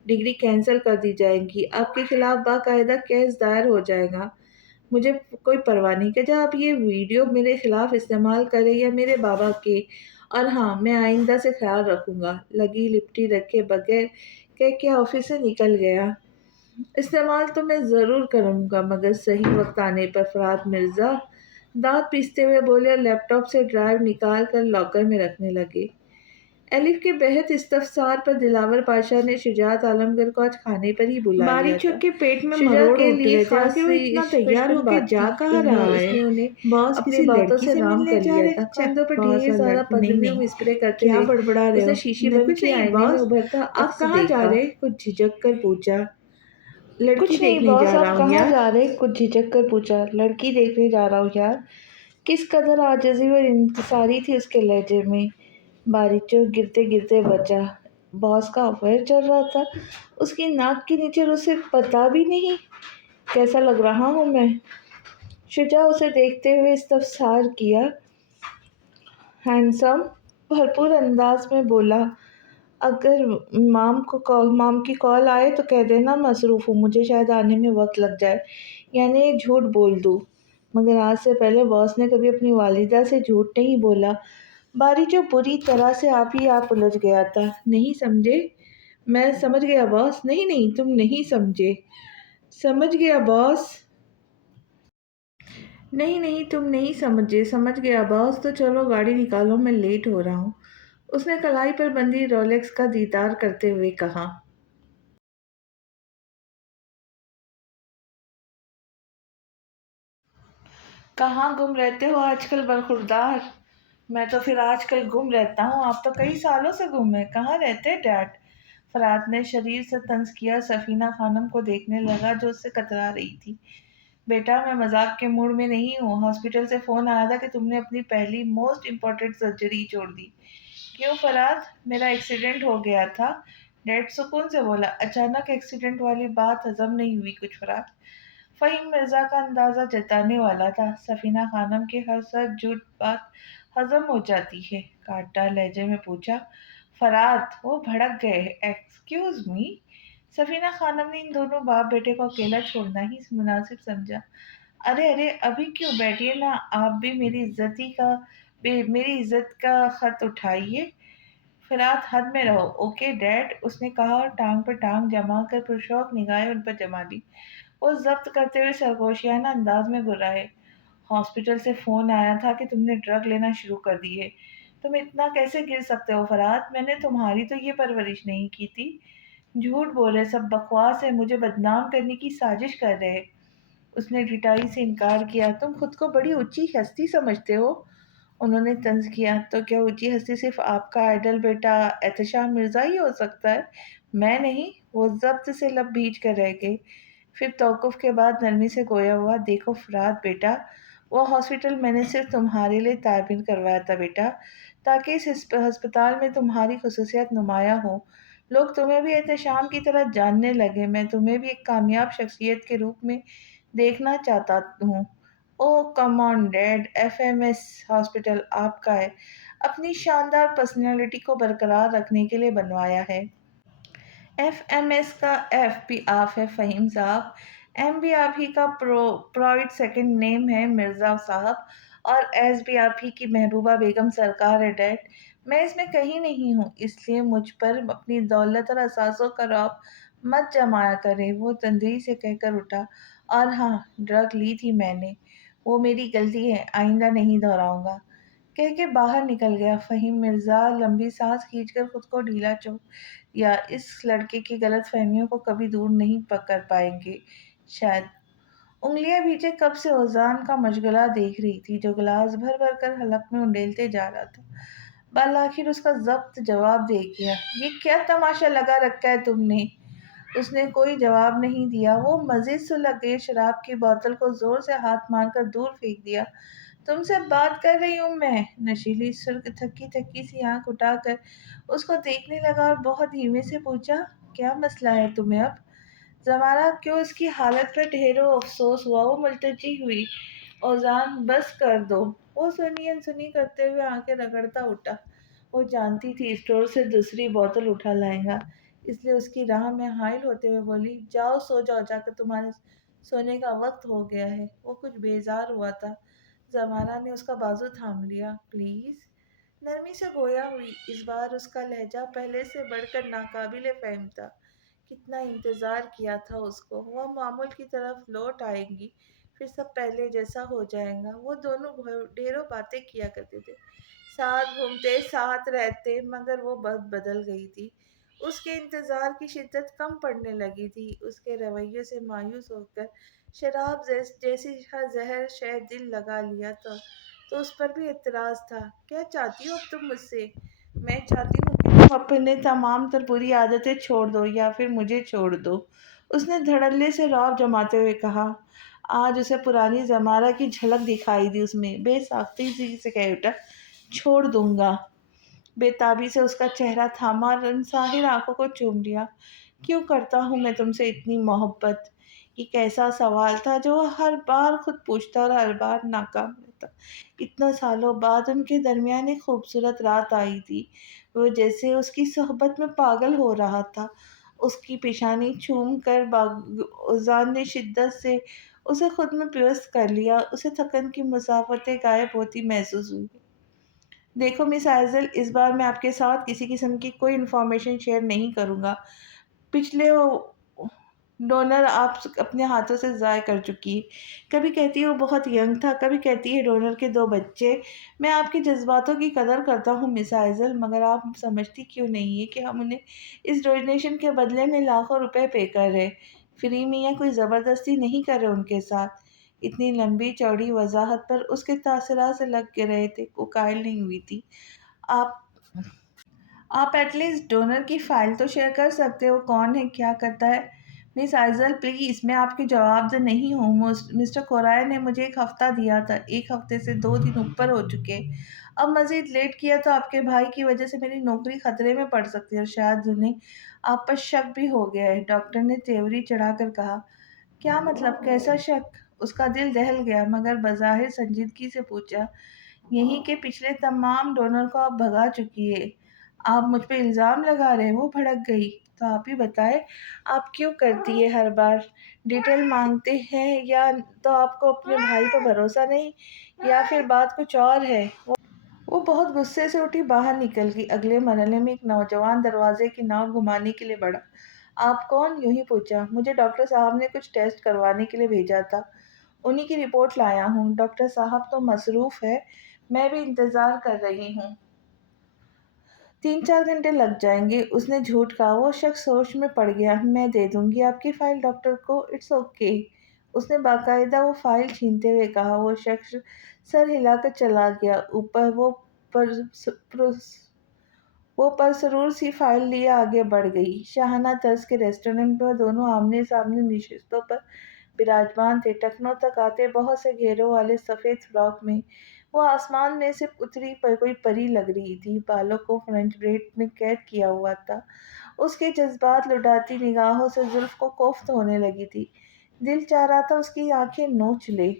ڈگری کینسل کر دی جائے گی، آپ کے خلاف باقاعدہ کیس دائر ہو جائے گا۔ مجھے کوئی پرواہ نہیں کہ جب آپ یہ ویڈیو میرے خلاف استعمال کریں یا میرے بابا کے، اور ہاں میں آئندہ سے خیال رکھوں گا۔ لگی لپٹی رکھے بغیر کہہ کے آفس سے نکل گیا۔ استعمال تو میں ضرور کروں گا مگر صحیح وقت آنے پر۔ فرات مرزا دانت پیستے ہوئے بولے اور لیپ ٹاپ سے ڈرائیو نکال کر لاکر میں رکھنے لگے۔ الف کے بہت استفسار پر دلاور پاشا نے شجاعت عالمگیر کو آج کھانے پر ہی بلا لیا تھا۔ باریچوں کے پیٹ میں شجاع مروڑ کے اٹھ لیے رہے تھے، آخر وہ خاصی اتنا تیار ہو کے جا کہاں رہا اس ہے؟ نے انہیں باس اپنی کسی باتوں لڑکی سے سے رام ملنے کر جا لیا رہے؟ تھا۔ چپ کندھوں پر باس ڈھیر اور سارا لڑکی، نہیں پرفیوم نہیں، اسپرے کرتے کیا ہوئے بڑبڑا رہے اس ہو؟ نے شیشے بند کچھ کی نہیں آئینے میں باس، ابھرتا آپ عکس کہاں جا دیکھا۔ رہے؟ کچھ جھجک کر پوچھا۔ لڑکی کچھ نہیں دیکھنے باس، جا رہا آپ ہوں کہاں یار۔ جا رہے؟ کچھ جھجک کر پوچھا۔ لڑکی دیکھنے جا رہا ہوں یار۔ کس قدر عاجزی اور انکساری تھی اس کے لہجے میں۔ باریچوں گرتے گرتے بچا۔ باس کا افیئر چل رہا تھا؟ اس کی ناک کے نیچے، اور اسے پتہ بھی نہیں؟ کیسا لگ رہا ہوں میں؟ شجاع اسے دیکھتے ہوئے استفسار کیا۔ ہینڈسم، بھرپور انداز میں بولا۔ اگر مام کی کال آئے تو کہہ دینا مصروف ہوں، مجھے شاید آنے میں وقت لگ جائے، یعنی ایک جھوٹ بول دوں۔ مگر آج سے پہلے باس نے کبھی اپنی والدہ سے جھوٹ نہیں بولا۔ باریچوں بری طرح سے آپ ہی آپ الجھ گیا تھا۔ نہیں سمجھے؟ میں سمجھ گیا باس۔ نہیں نہیں تم نہیں سمجھے۔ سمجھ گیا باس۔ नहीं नहीं, तुम नहीं समझे। समझ गया बॉस, तो चलो गाड़ी निकालो, मैं लेट हो रहा हूँ, उसने कलाई पर बंधी रोलेक्स का दीदार करते हुए कहा। कहाँ गुम रहते हो आजकल बरखुरदार? मैं तो फिर आजकल गुम रहता हूँ, आप तो कई सालों से गुम है। कहाँ रहते हैं डैड? फरात ने शरीर से तंज किया, सफीना खानम को देखने लगा जो उससे कतरा रही थी। बेटा, मैं मजाक के मूड में नहीं हूँ। हॉस्पिटल से फोन आया था कि तुमने अपनी पहली मोस्ट इम्पोर्टेंट सर्जरी छोड़ दी। क्यों फराद? मेरा एक्सीडेंट हो गया था, डैड सुकून से बोला। अचानक एक्सीडेंट वाली बात हजम नहीं हुई कुछ फराद। फ़हीम मिर्ज़ा का अंदाज़ा जताने वाला था। सफ़ीना खानम की हर सच झूठ बात हज़म हो जाती है। कांटा लहजे में पूछा। फ़रात, वो भड़क गए। Excuse me. सफ़ीना खानम ने इन दोनों बाप बेटे को अकेला छोड़ना ही मुनासिब समझा। अरे अरे, अभी क्यों? बैठिए ना, आप भी मेरी इज्जत का खत उठाइए। फिरात, हद में रहो। ओके डैड, उसने कहा और टांग पर टांग जमा कर पुरशौक निगाहें उन पर जमा ली। वो ज़ब्त करते हुए सरगोशियाना अंदाज में गुर्राए। हॉस्पिटल से फ़ोन आया था कि तुमने ड्रग लेना शुरू कर दी है। तुम इतना कैसे गिर सकते हो फरहाद? मैंने तुम्हारी तो ये परवरिश नहीं की थी। झूठ बोल रहे, सब बकवास है, मुझे बदनाम करने की साजिश कर रहे। उसने ढिठाई से इनकार किया। तुम खुद को बड़ी ऊंची हस्ती समझते हो, उन्होंने तंज किया। तो क्या ऊंची हस्ती सिर्फ आपका आइडल बेटा एहतशाम मिर्ज़ा ही हो सकता है? मैं नहीं। वो ज़ब्त से लब भींच कर रह गए। फिर तौक़ुफ़ के बाद नरमी से गोया हुआ। देखो फ़राद बेटा, वो हॉस्पिटल मैंने सिर्फ तुम्हारे लिए तामीर करवाया था बेटा, ताकि इस हस्पताल में तुम्हारी खसूसियत नुमायाँ हो। लोग तुम्हें भी एहतशाम की तरह जानने लगे। मैं तुम्हें भी एक कामयाब शख्सियत के रूप में देखना चाहता हूँ। Oh come on dad, FMS hospital आपका है, अपनी शानदार पर्सनैलिटी को बरकरार रखने के लिए बनवाया है। एफएमएस का एफ भी आप है फ़हीम साहब, एम भी आप ही का प्राइड सेकंड नेम है मिर्ज़ा साहब, और एस भी आप ही की महबूबा बेगम सरकार है डैड। मैं इसमें कहीं नहीं हूँ, इसलिए मुझ पर अपनी दौलत और असासों का रौब मत जमाया करें, वो तंदुरी से कहकर उठा। और हाँ, ड्रग ली थी मैंने, वो मेरी गलती है, आइंदा नहीं दोहराऊंगा, कह के बाहर निकल गया। फ़हीम मिर्ज़ा लंबी सांस खींचकर खुद को ढीला चो या इस लड़के की गलतफ़हमियों को कभी दूर नहीं कर पाएंगे शायद। उंगलियां भीजे कब से ओजान का मशगला देख रही थी जो गिलास भर भर कर हलक में उंडेलते जा रहा था। बल आखिर उसका जब्त जवाब दे गया। ये क्या तमाशा लगा रखा है तुमने? उसने कोई जवाब नहीं दिया। वो मज़ीद सुलग गई, शराब की बोतल को ज़ोर से हाथ मारकर दूर फेंक दिया। तुमसे बात कर रही हूँ मैं। नशीली सुर्ख थकी थकी सी आंख उठाकर उसको देखने लगा और बहुत धीमे से पूछा, क्या मसला है तुम्हें अब? ज़माना क्यों? इसकी हालत पर ढेरों अफ़सोस हुआ। वो मुल्तजी हुई। ओज़ान बस कर दो। वो सुनी अनसुनी करते हुए आंखें रगड़ता उठा। वो जानती थी स्टोर से दूसरी बोतल उठा लाएगा, इसलिए उसकी राह में हाइल होते हुए बोली, जाओ सो जाओ, जाकर तुम्हारे सोने का वक्त हो गया है। वो कुछ बेजार हुआ था। ज़माना ने उसका बाजू थाम लिया। प्लीज़, नरमी से गोया हुई। इस बार उसका लहजा पहले से बढ़कर नाकाबिले फ़हम था। कितना इंतज़ार किया था उसको। वह मामूल की तरफ लौट आएगी, फिर सब पहले जैसा हो जाएगा। वो दोनों ढेरों बातें किया करते थे, साथ घूमते, साथ रहते, मगर वो बहुत बदल गई थी। उसके इंतज़ार की शिद्दत कम पड़ने लगी थी। उसके रवैये से मायूस होकर शराब जैसी हर जहर शह दिल लगा लिया था, तो उस पर भी एतराज़ था। क्या चाहती हो अब तुम मुझसे? मैं चाहती हूँ कि तुम अपने तमाम तर बुरी आदतें छोड़ दो या फिर मुझे छोड़ दो, उसने धड़ल्ले से रौब जमाते हुए कहा। आज उसे पुरानी जमाना की झलक दिखाई दी। उसमें बेसाख्ती सी से कह उठा, छोड़ दूंगा। बेताबी से उसका चेहरा थामा और उन साहिर आंखों को चूम लिया। क्यों करता हूँ मैं तुमसे इतनी मोहब्बत? ये कैसा सवाल था जो वह हर बार खुद पूछता और हर बार नाकाम रहता। इतने सालों बाद उनके दरमियान एक खूबसूरत रात आई थी। वो जैसे उसकी सोहबत में पागल हो रहा था। उसकी पेशानी चूम कर उजान ने शिद्दत से उसे खुद में पिवस्त कर लिया। उसे थकन की मुसाफतें गायब होती महसूस हुई। देखो मिस आइज़ल, इस बार मैं आपके साथ किसी किस्म की कोई इन्फॉर्मेशन शेयर नहीं करूँगा। पिछले ڈونر آپ اپنے ہاتھوں سے ضائع کر چکی ہے۔ کبھی کہتی ہے وہ بہت ینگ تھا، کبھی کہتی ہے ڈونر کے 2 بچے۔ میں آپ کے جذباتوں کی قدر کرتا ہوں مس آئزل، مگر آپ سمجھتی کیوں نہیں ہے کہ ہم انہیں اس ڈونیشن کے بدلے میں لاکھوں روپے پے کر رہے، فری میں، یا کوئی زبردستی نہیں کر رہے ان کے ساتھ۔ اتنی لمبی چوڑی وضاحت پر اس کے تاثرات سے لگ کے رہے تھے، وہ قائل نہیں ہوئی تھی۔ آپ آپ ایٹ لیسٹ ڈونر کی فائل تو شیئر کر سکتے ہو، کون ہے، کیا کرتا ہے۔ مس آئزل پلیز، میں آپ کی جواب دہ نہیں ہوں۔ مسٹر کورائے نے مجھے 1 ہفتہ دیا تھا، 1 ہفتے سے 2 دن اوپر ہو چکے۔ اب مزید لیٹ کیا تو آپ کے بھائی کی وجہ سے میری نوکری خطرے میں پڑ سکتی ہے، اور شاید انہیں آپ پر شک بھی ہو گیا ہے، ڈاکٹر نے تیوری چڑھا کر کہا۔ کیا مطلب، کیسا شک؟ اس کا دل دہل گیا، مگر بظاہر سنجیدگی سے پوچھا۔ یہی کہ پچھلے تمام ڈونر کو آپ بھگا چکی ہے۔ آپ مجھ پہ الزام لگا رہے ہیں، وہ بھڑک گئی۔ تو آپ ہی بتائیں، آپ کیوں کرتی ہے ہر بار ڈیٹیل مانگتے ہیں؟ یا تو آپ کو اپنے بھائی پر بھروسہ نہیں، یا پھر بات کچھ اور ہے۔ وہ بہت غصے سے اٹھی باہر نکل گئی۔ اگلے مرحلے میں ایک نوجوان دروازے کی ناؤ گھمانے کے لیے بڑھا۔ آپ کون؟ یوں ہی پوچھا۔ مجھے ڈاکٹر صاحب نے کچھ ٹیسٹ کروانے کے لیے بھیجا تھا، انہی کی رپورٹ لایا ہوں۔ ڈاکٹر صاحب تو مصروف ہے، میں بھی انتظار کر رہی ہوں۔ 3-4 گھنٹے لگ جائیں گے، اس نے جھوٹ کہا۔ وہ شخص سوچ میں پڑ گیا۔ میں دے دوں گی آپ کی فائل ڈاکٹر کو، اٹس اوکے، اس نے باقاعدہ وہ فائل چھینتے ہوئے کہا۔ وہ شخص سر ہلا کر چلا گیا اوپر۔ وہ پرسرور سی فائل لیے آگے بڑھ گئی۔ شاہانہ طرز کے ریسٹورنٹ میں وہ دونوں آمنے سامنے نشستوں پر براجمان تھے، ٹخنوں تک آتے بہت سے گھیروں والے سفید فراک میں۔ وہ آسمان میں سے اتری کوئی پری لگ رہی تھی، بالوں کو فرنچ بریڈ میں قید کیا ہوا تھا۔ اس کے جذبات لٹاتی نگاہوں سے زلف کو کوفت ہونے لگی تھی، دل چاہ رہا تھا اس کی آنکھیں نوچ لے۔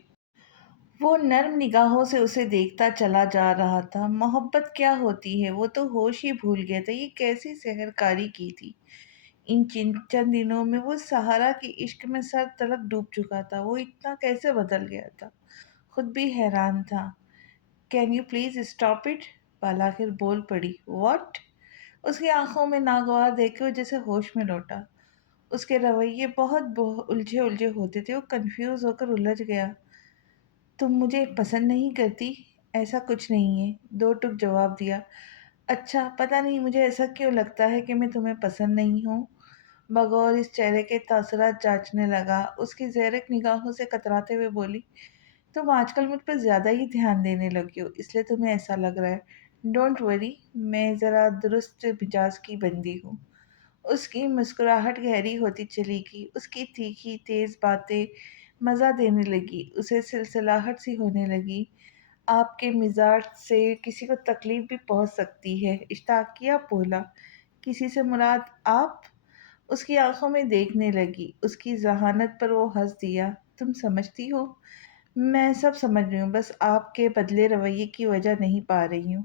وہ نرم نگاہوں سے اسے دیکھتا چلا جا رہا تھا۔ محبت کیا ہوتی ہے، وہ تو ہوش ہی بھول گیا تھا۔ یہ کیسی سحر کاری کی تھی ان چند دنوں میں۔ وہ سہارا کی عشق میں سر تلک ڈوب چکا تھا، وہ اتنا کیسے بدل گیا تھا، خود بھی حیران تھا۔ Can you please stop it, بالآخر بول پڑی۔ واٹ؟ اس کی آنکھوں میں ناگوار دیکھے وہ جیسے ہوش میں لوٹا۔ اس کے رویے بہت الجھے الجھے ہوتے تھے۔ وہ کنفیوز ہو کر الجھ گیا۔ تم مجھے پسند نہیں کرتی؟ ایسا کچھ نہیں ہے، دو ٹک جواب دیا۔ اچھا، پتہ نہیں مجھے ایسا کیوں لگتا ہے کہ میں تمہیں پسند نہیں ہوں۔ بغور اس چہرے کے تاثرات جانچنے لگا۔ اس کی زیرک نگاہوں سے کتراتے ہوئے بولی، تم آج کل مجھ پر زیادہ ہی دھیان دینے لگی ہو، اس لیے تمہیں ایسا لگ رہا ہے۔ ڈونٹ وری، میں ذرا درست مزاج کی بندی ہوں۔ اس کی مسکراہٹ گہری ہوتی چلی گئی، اس کی تیکھی تیز باتیں مزہ دینے لگی، اسے سلسلاہٹ سی ہونے لگی۔ آپ کے مزاج سے کسی کو تکلیف بھی پہنچ سکتی ہے، اشتیاق بولا۔ کسی سے مراد آپ؟ اس کی آنکھوں میں دیکھنے لگی۔ اس کی ذہانت پر وہ ہنس دیا۔ تم سمجھتی ہو، میں سب سمجھ رہی ہوں، بس آپ کے بدلے رویے کی وجہ نہیں پا رہی ہوں۔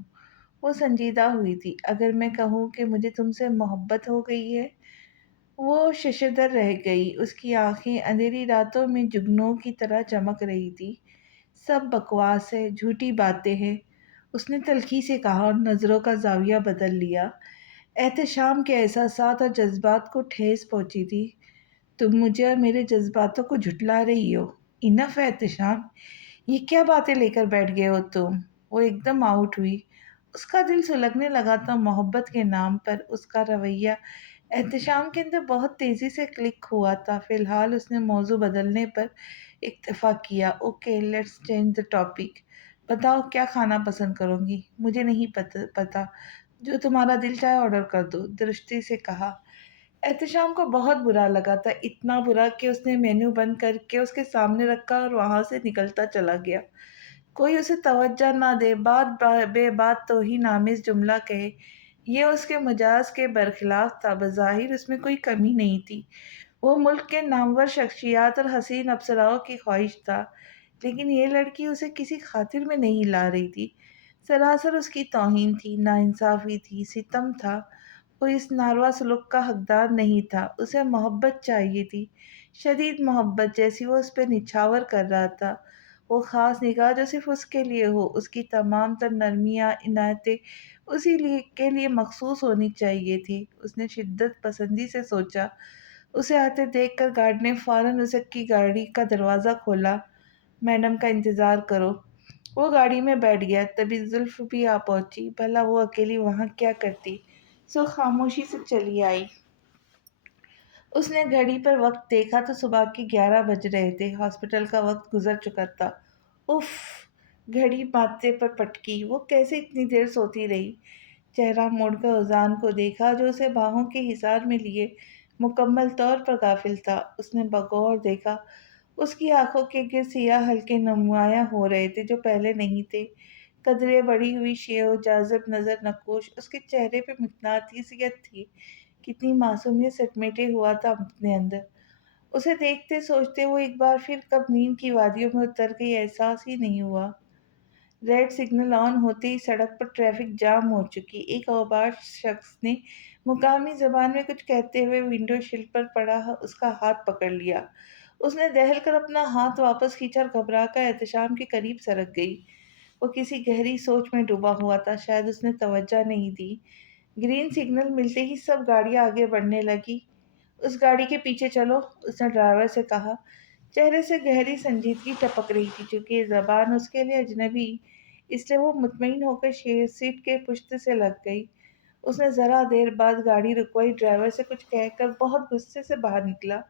وہ سنجیدہ ہوئی تھی۔ اگر میں کہوں کہ مجھے تم سے محبت ہو گئی ہے؟ وہ ششدر رہ گئی۔ اس کی آنکھیں اندھیری راتوں میں جگنوں کی طرح چمک رہی تھی۔ سب بکواس ہے، جھوٹی باتیں ہیں، اس نے تلخی سے کہا، اور نظروں کا زاویہ بدل لیا۔ احتشام کے احساسات اور جذبات کو ٹھیس پہنچی تھی۔ تم مجھے اور میرے جذباتوں کو جھٹلا رہی ہو۔ انف ہے احتشام، یہ کیا باتیں لے کر بیٹھ گئے ہو تم؟ وہ ایک دم آؤٹ ہوئی۔ اس کا دل سلگنے لگا تھا محبت کے نام پر۔ اس کا رویہ احتشام کے اندر بہت تیزی سے کلک ہوا تھا۔ فی الحال اس نے موضوع بدلنے پر اکتفا کیا۔ Okay, let's change the topic. بتاؤ کیا کھانا پسند کرو گی؟ مجھے نہیں پتا، جو تمہارا دل چاہے آرڈر کر دو، درستی سے کہا۔ احتشام کو بہت برا لگا تھا، اتنا برا کہ اس نے مینو بند کر کے اس کے سامنے رکھا اور وہاں سے نکلتا چلا گیا۔ کوئی اسے توجہ نہ دے، بات بے بات توہین آمیز جملہ کہے، یہ اس کے مزاج کے برخلاف تھا۔ بظاہر اس میں کوئی کمی نہیں تھی، وہ ملک کے نامور شخصیات اور حسین افسروں کی خواہش تھا، لیکن یہ لڑکی اسے کسی خاطر میں نہیں لا رہی تھی۔ سراسر اس کی توہین تھی، ناانصافی تھی، ستم تھا۔ وہ اس ناروا سلوک کا حقدار نہیں تھا۔ اسے محبت چاہیے تھی، شدید محبت جیسی وہ اس پہ نچھاور کر رہا تھا۔ وہ خاص نگاہ جو صرف اس کے لیے ہو، اس کی تمام تر نرمیاں، عنایتیں اسی کے لیے مخصوص ہونی چاہیے تھی۔ اس نے شدت پسندی سے سوچا، उसे आते देखकर गार्ड ने फौरन उसकी गाड़ी का दरवाज़ा खोला। मैडम का इंतज़ार करो। वो गाड़ी में बैठ गया। तभी जुल्फ़ भी आ पहुंची। भला वो अकेली वहाँ क्या करती? सो खामोशी से चली आई। उसने घड़ी पर वक्त देखा तो सुबह के 11 बज रहे थे। हॉस्पिटल का वक्त गुजर चुका था। उफ! घड़ी माथे पर पटकी। वो कैसे इतनी देर सोती रही? चेहरा मोड़कर उजान को देखा जो उसे बाहों के हिसार में लिए मुकम्मल तौर पर गाफिल था। उसने बगौर देखा। उसकी आंखों के गिर सियाह हल्के नुमायां हो रहे थे जो पहले नहीं थे। कदरे बढ़ी हुई शेव जाजिब नजर नकोश उसके चेहरे पे मिकनातीसियत थी। कितनी मासूमियत सटमेटे हुआ था अपने अंदर। उसे देखते सोचते वो एक बार फिर कब नींद की वादियों में उतर गई एहसास ही नहीं हुआ। रेड सिग्नल ऑन होते ही सड़क पर ट्रैफिक जाम हो चुकी। एक अबाज शख्स ने मुकामी जबान में कुछ कहते हुए विंडो शिल्ड पर पड़ा उसका हाथ पकड़ लिया। उसने दहल कर अपना हाथ वापस खींचा और घबरा कर एहतशाम के करीब सरक गई। वो किसी गहरी सोच में डूबा हुआ था। शायद उसने तवज्जो नहीं दी। ग्रीन सिग्नल मिलते ही सब गाड़ियां आगे बढ़ने लगी। उस गाड़ी के पीछे चलो, उसने ड्राइवर से कहा। चेहरे से गहरी संजीदगी टपक रही थी। चूंकि ये जबान उसके लिए अजनबी, इसलिए वो मुतमईन होकर सीट के पुश्त से लग गई। उसने जरा देर बाद गाड़ी रुकवाई। ड्राइवर से कुछ कहकर बहुत गुस्से से बाहर निकला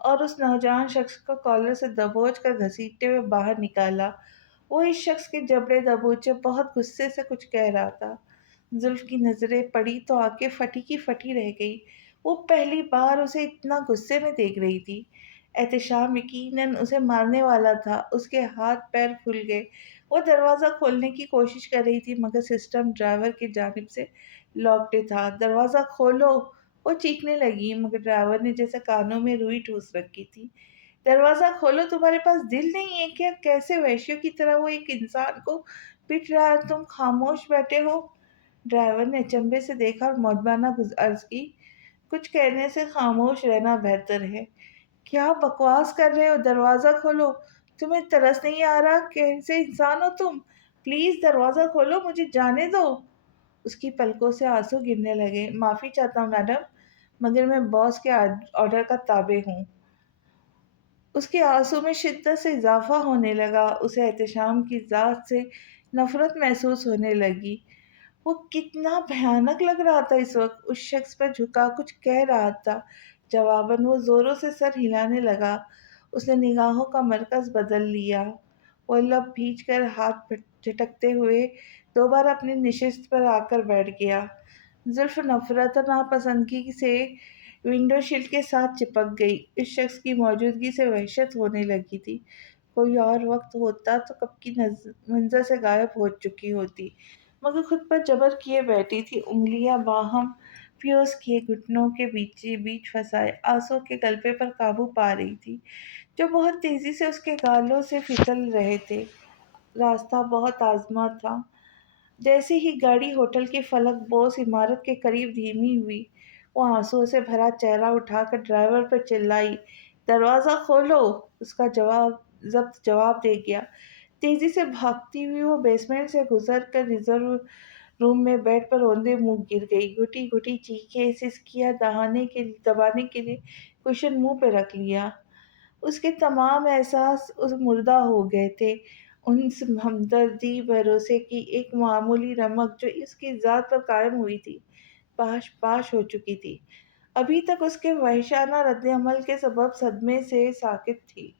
और उस नौजवान शख्स को कॉलर से दबोच कर घसीटते हुए बाहर निकाला। वो इस शख्स के जबड़े दबोचे बहुत गुस्से से कुछ कह रहा था। जुल्फ की नजरें पड़ी तो आंखें फटी की फटी रह गई। वो पहली बार उसे इतना गुस्से में देख रही थी। एहतशाम यकीनन उसे मारने वाला था। उसके हाथ पैर फूल गए। वो दरवाज़ा खोलने की कोशिश कर रही थी मगर सिस्टम ड्राइवर की जानिब से लॉक्ड था। दरवाज़ा खोलो! वो चीखने लगी मगर ड्राइवर ने जैसे कानों में रुई ठूस रखी थी। दरवाज़ा खोलो, तुम्हारे पास दिल नहीं है क्या? कैसे वहशियों की तरह वो एक इंसान को पीट रहा है, तुम खामोश बैठे हो? ड्राइवर ने अचंभे से देखा और मौजबाना अर्ज की, कुछ कहने से खामोश रहना बेहतर है। क्या बकवास कर रहे हो? दरवाज़ा खोलो। तुम्हें तरस नहीं आ रहा? कैसे इंसान हो तुम? प्लीज़ दरवाज़ा खोलो, मुझे जाने दो। उसकी पलकों से आंसू गिरने लगे। माफ़ी चाहता हूँ मैडम, मगर मैं बॉस के ऑर्डर का ताबे हूँ। उसके आंसू में शिद्दत से इजाफा होने लगा। उसे एहतशाम की ज़ात से नफरत महसूस होने लगी। वो कितना भयानक लग रहा था इस वक्त। उस शख्स पर झुका कुछ कह रहा था। जवाबन वो जोरों से सर हिलाने लगा। उसने निगाहों का मरकज बदल लिया। वो लब भींच कर हाथ झटकते हुए दोबारा अपनी नशिस्त पर आकर बैठ गया। जुल्फ नफरत और नापसंदगी से विंडो शील्ड के साथ चिपक गई। इस शख्स की मौजूदगी से वहशत होने लगी थी। कोई और वक्त होता तो कब की मंजर से गायब हो चुकी होती, मगर खुद पर जबर किए बैठी थी। उंगलियां बाहम फ्यूज किए घुटनों के बीच बीच फंसाए आंसू के गल्फे पर काबू पा रही थी जो बहुत तेजी से उसके गालों से फिसल रहे थे। रास्ता बहुत आजमा था। जैसे ही गाड़ी होटल की फलक बोस इमारत के करीब धीमी हुई, वो आंसुओं से भरा चेहरा उठाकर ड्राइवर पर चिल्लाई, दरवाज़ा खोलो! उसका जवाब दे गया। तेजी से भागती हुई वो बेसमेंट से गुजर कर रिजर्व रूम में बेड पर औंधे मुंह गिर गई। घुटी घुटी चीखें सिसकियां दबाने के लिए कुशन मुंह पे रख लिया। उसके तमाम एहसास उस मुर्दा हो गए थे। उन हमदर्दी भरोसे की एक मामूली रमक जो इसकी ज़ात पर कायम हुई थी, पाश पाश हो चुकी थी। अभी तक उसके वहशाना रद्द-ए-अमल के सबब सदमे से साकित थी।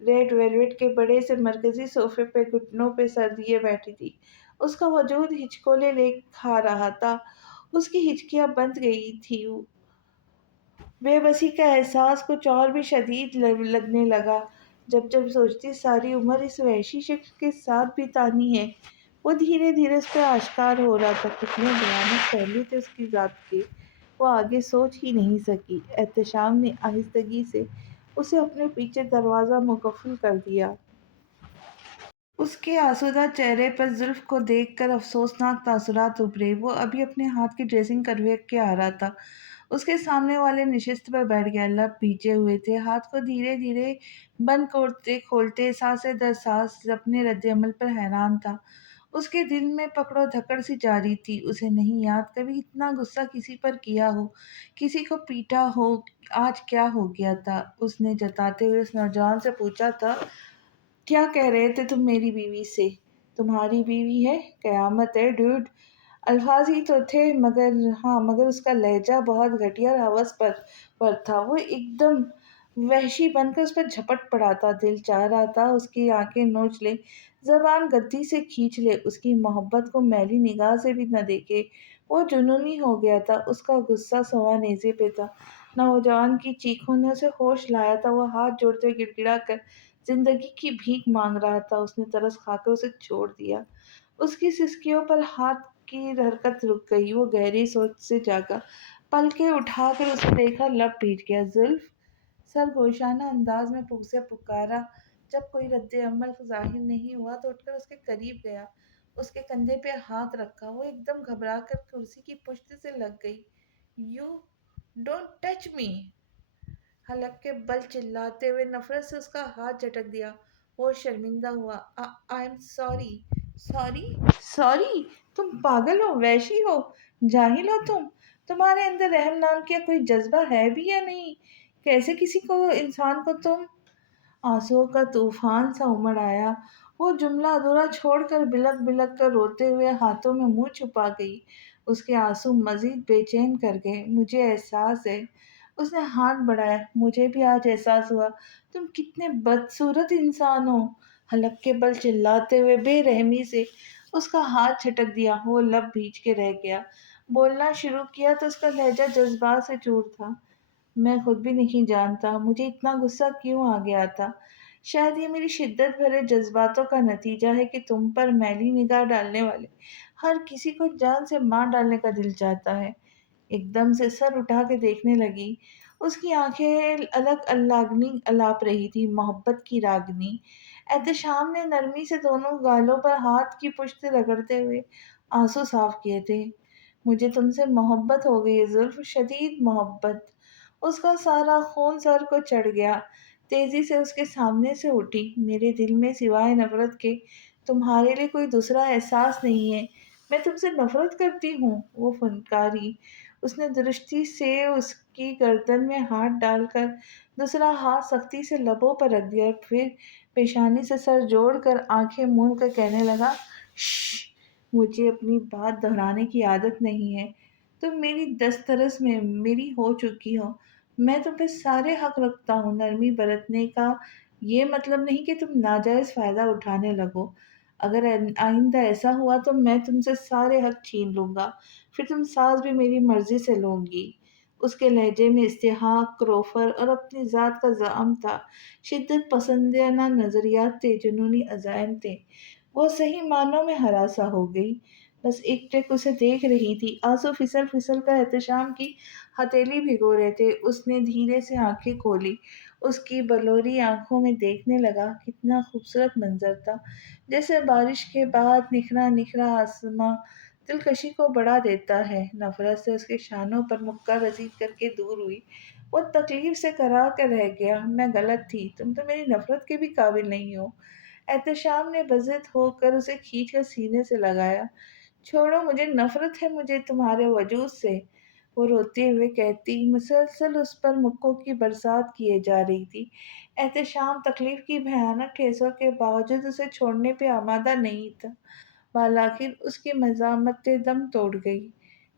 रेड वेलवेट के बड़े से मरकजी सोफे पे घुटनों पे सर दिए बैठी थी। उसका वजूद हिचकोले ले खा रहा था। उसकी हिचकियां बंध गई थी। बेबसी का एहसास कुछ और भी शदीद लगने लगा। जब जब सोचती सारी उम्र इस वहशी शख्स के साथ बितानी है। वो धीरे धीरे उस पर आश्कार हो रहा था कितने भयानक पहलू थे उसकी जात के। वो आगे सोच ही नहीं सकी। एहतशाम ने आहिस्तगी से उसे अपने पीछे दरवाज़ा मुकफ़्फ़ल कर दिया। उसके आसूदा चेहरे पर जुल्फ को देखकर अफसोसनाक तासुरात उभरे। वो अभी अपने हाथ की ड्रेसिंग करवे के आ रहा था। उसके सामने वाले नशिस्त पर बैठ गया। लब भींचे हुए थे। हाथ को धीरे धीरे बंद करते खोलते सांसें दर सांस अपने रद्द अमल पर हैरान था। اس کے دل میں پکڑو دھکڑ سی جاری تھی۔ اسے نہیں یاد کبھی اتنا غصہ کسی پر کیا ہو، کسی کو پیٹا ہو۔ آج کیا ہو گیا تھا؟ اس نے جتاتے ہوئے اس نوجوان سے پوچھا تھا، کیا کہہ رہے تھے تم میری بیوی سے؟ تمہاری بیوی ہے؟ قیامت ہے ڈوڈ۔ الفاظ ہی تو تھے، مگر اس کا لہجہ بہت گھٹیا اور ہوس پر تھا۔ وہ ایک دم وحشی بن کر اس پر جھپٹ پڑا تھا۔ دل چاہ رہا تھا اس کی آنکھیں نوچ لے، زبان گدی سے کھینچ لے، اس کی محبت کو میلی نگاہ سے بھی نہ دیکھے۔ وہ جنونی ہو گیا تھا، اس کا غصہ سوا نیزے پہ تھا۔ نوجوان کی چیخوں نے اسے ہوش لایا تھا۔ وہ ہاتھ جوڑتے ہوئے گڑ گڑا کر زندگی کی بھیک مانگ رہا تھا۔ اس نے ترس کھا کر اسے چھوڑ دیا۔ اس کی سسکیوں پر ہاتھ کی حرکت رک گئی۔ وہ گہری سوچ سے جاگا، پلکیں اٹھا کر اسے دیکھا، لب بھیج گیا۔ زلف؟ سرگوشانہ انداز میں اسے پکارا۔ جب کوئی رد عمل ظاہر نہیں ہوا تو اٹھ کر اس کے قریب گیا، اس کے کندھے پہ ہاتھ رکھا۔ وہ ایک دم گھبرا کر کرسی کی پشت سے لگ گئی۔ You don't touch me! حلق کے بل چلاتے ہوئے نفرت سے اس کا ہاتھ جھٹک دیا۔ وہ شرمندہ ہوا۔ I am sorry. Sorry? Sorry? تم پاگل ہو، وحشی ہو، جاہل ہو تم! تمہارے اندر رحم نام کیا کوئی جذبہ ہے بھی یا نہیں؟ کیسے کسی کو انسان کو تم؟ آنسوؤں کا طوفان سا امڑ آیا۔ وہ جملہ ادھورا چھوڑ کر بلک بلک کر روتے ہوئے ہاتھوں میں منہ چھپا گئی۔ اس کے آنسو مزید بے چین کر گئے۔ مجھے احساس ہے۔ اس نے ہاتھ بڑھایا۔ مجھے بھی آج احساس ہوا تم کتنے بدصورت انسان ہو۔ حلق کے بل چلاتے ہوئے بے رحمی سے اس کا ہاتھ جھٹک دیا۔ وہ لب بھیج کے رہ گیا۔ بولنا شروع کیا تو اس کا لہجہ جذبات سے چور تھا۔ میں خود بھی نہیں جانتا مجھے اتنا غصہ کیوں آ گیا تھا۔ شاید یہ میری شدت بھرے جذباتوں کا نتیجہ ہے کہ تم پر میلی نگاہ ڈالنے والے ہر کسی کو جان سے مار ڈالنے کا دل چاہتا ہے۔ ایک دم سے سر اٹھا کے دیکھنے لگی۔ اس کی آنکھیں الگ الاگنی الاپ رہی تھی، محبت کی راگنی۔ احتشام نے نرمی سے دونوں گالوں پر ہاتھ کی پشت رگڑتے ہوئے آنسو صاف کیے تھے۔ مجھے تم سے محبت ہو گئی ہے زلف، شدید محبت۔ اس کا سارا خون سر کو چڑھ گیا۔ تیزی سے اس کے سامنے سے اٹھی۔ میرے دل میں سوائے نفرت کے تمہارے لیے کوئی دوسرا احساس نہیں ہے۔ میں تم سے نفرت کرتی ہوں۔ وہ فنکاری۔ اس نے درستی سے اس کی گردن میں ہاتھ ڈال کر دوسرا ہاتھ سختی سے لبوں پر رکھ دیا اور پھر پیشانی سے سر جوڑ کر آنکھیں مون کر کہنے لگا، شش! مجھے اپنی بات دہرانے کی عادت نہیں ہے۔ تم میری دسترس میں میری ہو چکی ہو۔ میں تم پہ سارے حق رکھتا ہوں۔ نرمی برتنے کا یہ مطلب نہیں کہ تم ناجائز فائدہ اٹھانے لگو۔ اگر آئندہ ایسا ہوا تو میں تم سے سارے حق چھین لوں گا، پھر تم ساز بھی میری مرضی سے لو گی۔ اس کے لہجے میں استحقاق، کروفر اور اپنی ذات کا زعم تھا۔ شدت پسندانہ نظریات تھے، جنونی عزائم تھے۔ وہ صحیح معنوں میں ہراساں ہو گئی، بس ایک ٹک اسے دیکھ رہی تھی۔ آنسو پھسل پھسل کر احتشام کی ہتھیلی بھگو رہے تھے۔ اس نے دھیرے سے آنکھیں کھولی، اس کی بلوری آنکھوں میں دیکھنے لگا۔ کتنا خوبصورت منظر تھا، جیسے بارش کے بعد نکھرا نکھرا آسماں دلکشی کو بڑھا دیتا ہے۔ نفرت سے اس کے شانوں پر مکہ رسید کر کے دور ہوئی۔ وہ تکلیف سے کرا کر رہ گیا۔ میں غلط تھی، تم تو میری نفرت کے بھی قابل نہیں ہو۔ احتشام نے بضد ہو کر اسے کھینچ کر سینے سے لگایا۔ چھوڑو، مجھے نفرت ہے مجھے تمہارے وجود سے، وہ روتے ہوئے کہتی۔ مسلسل اس پر مکوں کی برسات کیے جا رہی تھی۔ احتشام تکلیف کی بھیانک ٹھیسوں کے باوجود اسے چھوڑنے پہ آمادہ نہیں تھا۔ بالآخر اس کی مزاحمتیں دم توڑ گئی،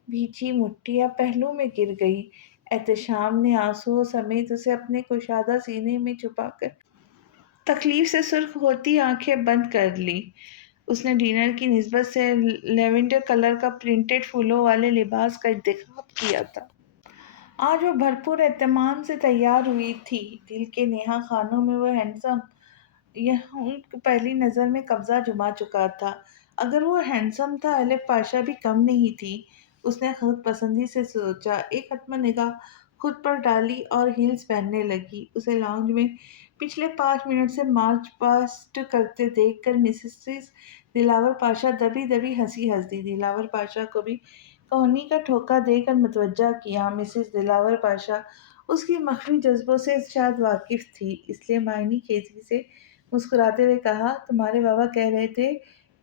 بھیجی مٹھیاں پہلو میں گر گئی۔ احتشام نے آنسوؤں سمیت اسے اپنے کشادہ سینے میں چھپا کر تکلیف سے سرخ ہوتی آنکھیں بند کر لی۔ اس نے ڈنر کی نسبت سے لیونڈر کلر کا پرنٹڈ پھولوں والے لباس کا انتخاب کیا تھا۔ آج وہ بھرپور اہتمام سے تیار ہوئی تھی۔ دل کے نیہا خانوں میں وہ ہینڈسم یہ پہلی نظر میں قبضہ جما چکا تھا۔ اگر وہ ہینڈسم تھا، الف پاشا بھی کم نہیں تھی۔ اس نے خود پسندی سے سوچا۔ ایک حتمی نگاہ خود پر ڈالی اور ہیلز پہننے لگی۔ اسے لاؤنج میں پچھلے 5 منٹ سے مارچ پاسٹ کرتے دیکھ کر مسز دلاور پاشا دبی دبی ہنسی ہنس دی۔ دلاور پاشا کو بھی کہنی کا ٹھوکا دے کر متوجہ کیا۔ مسز دلاور پاشا اس کی مخفی جذبوں سے شاید واقف تھی، اس لیے معنی خیزی سے مسکراتے ہوئے کہا، تمہارے بابا کہہ رہے تھے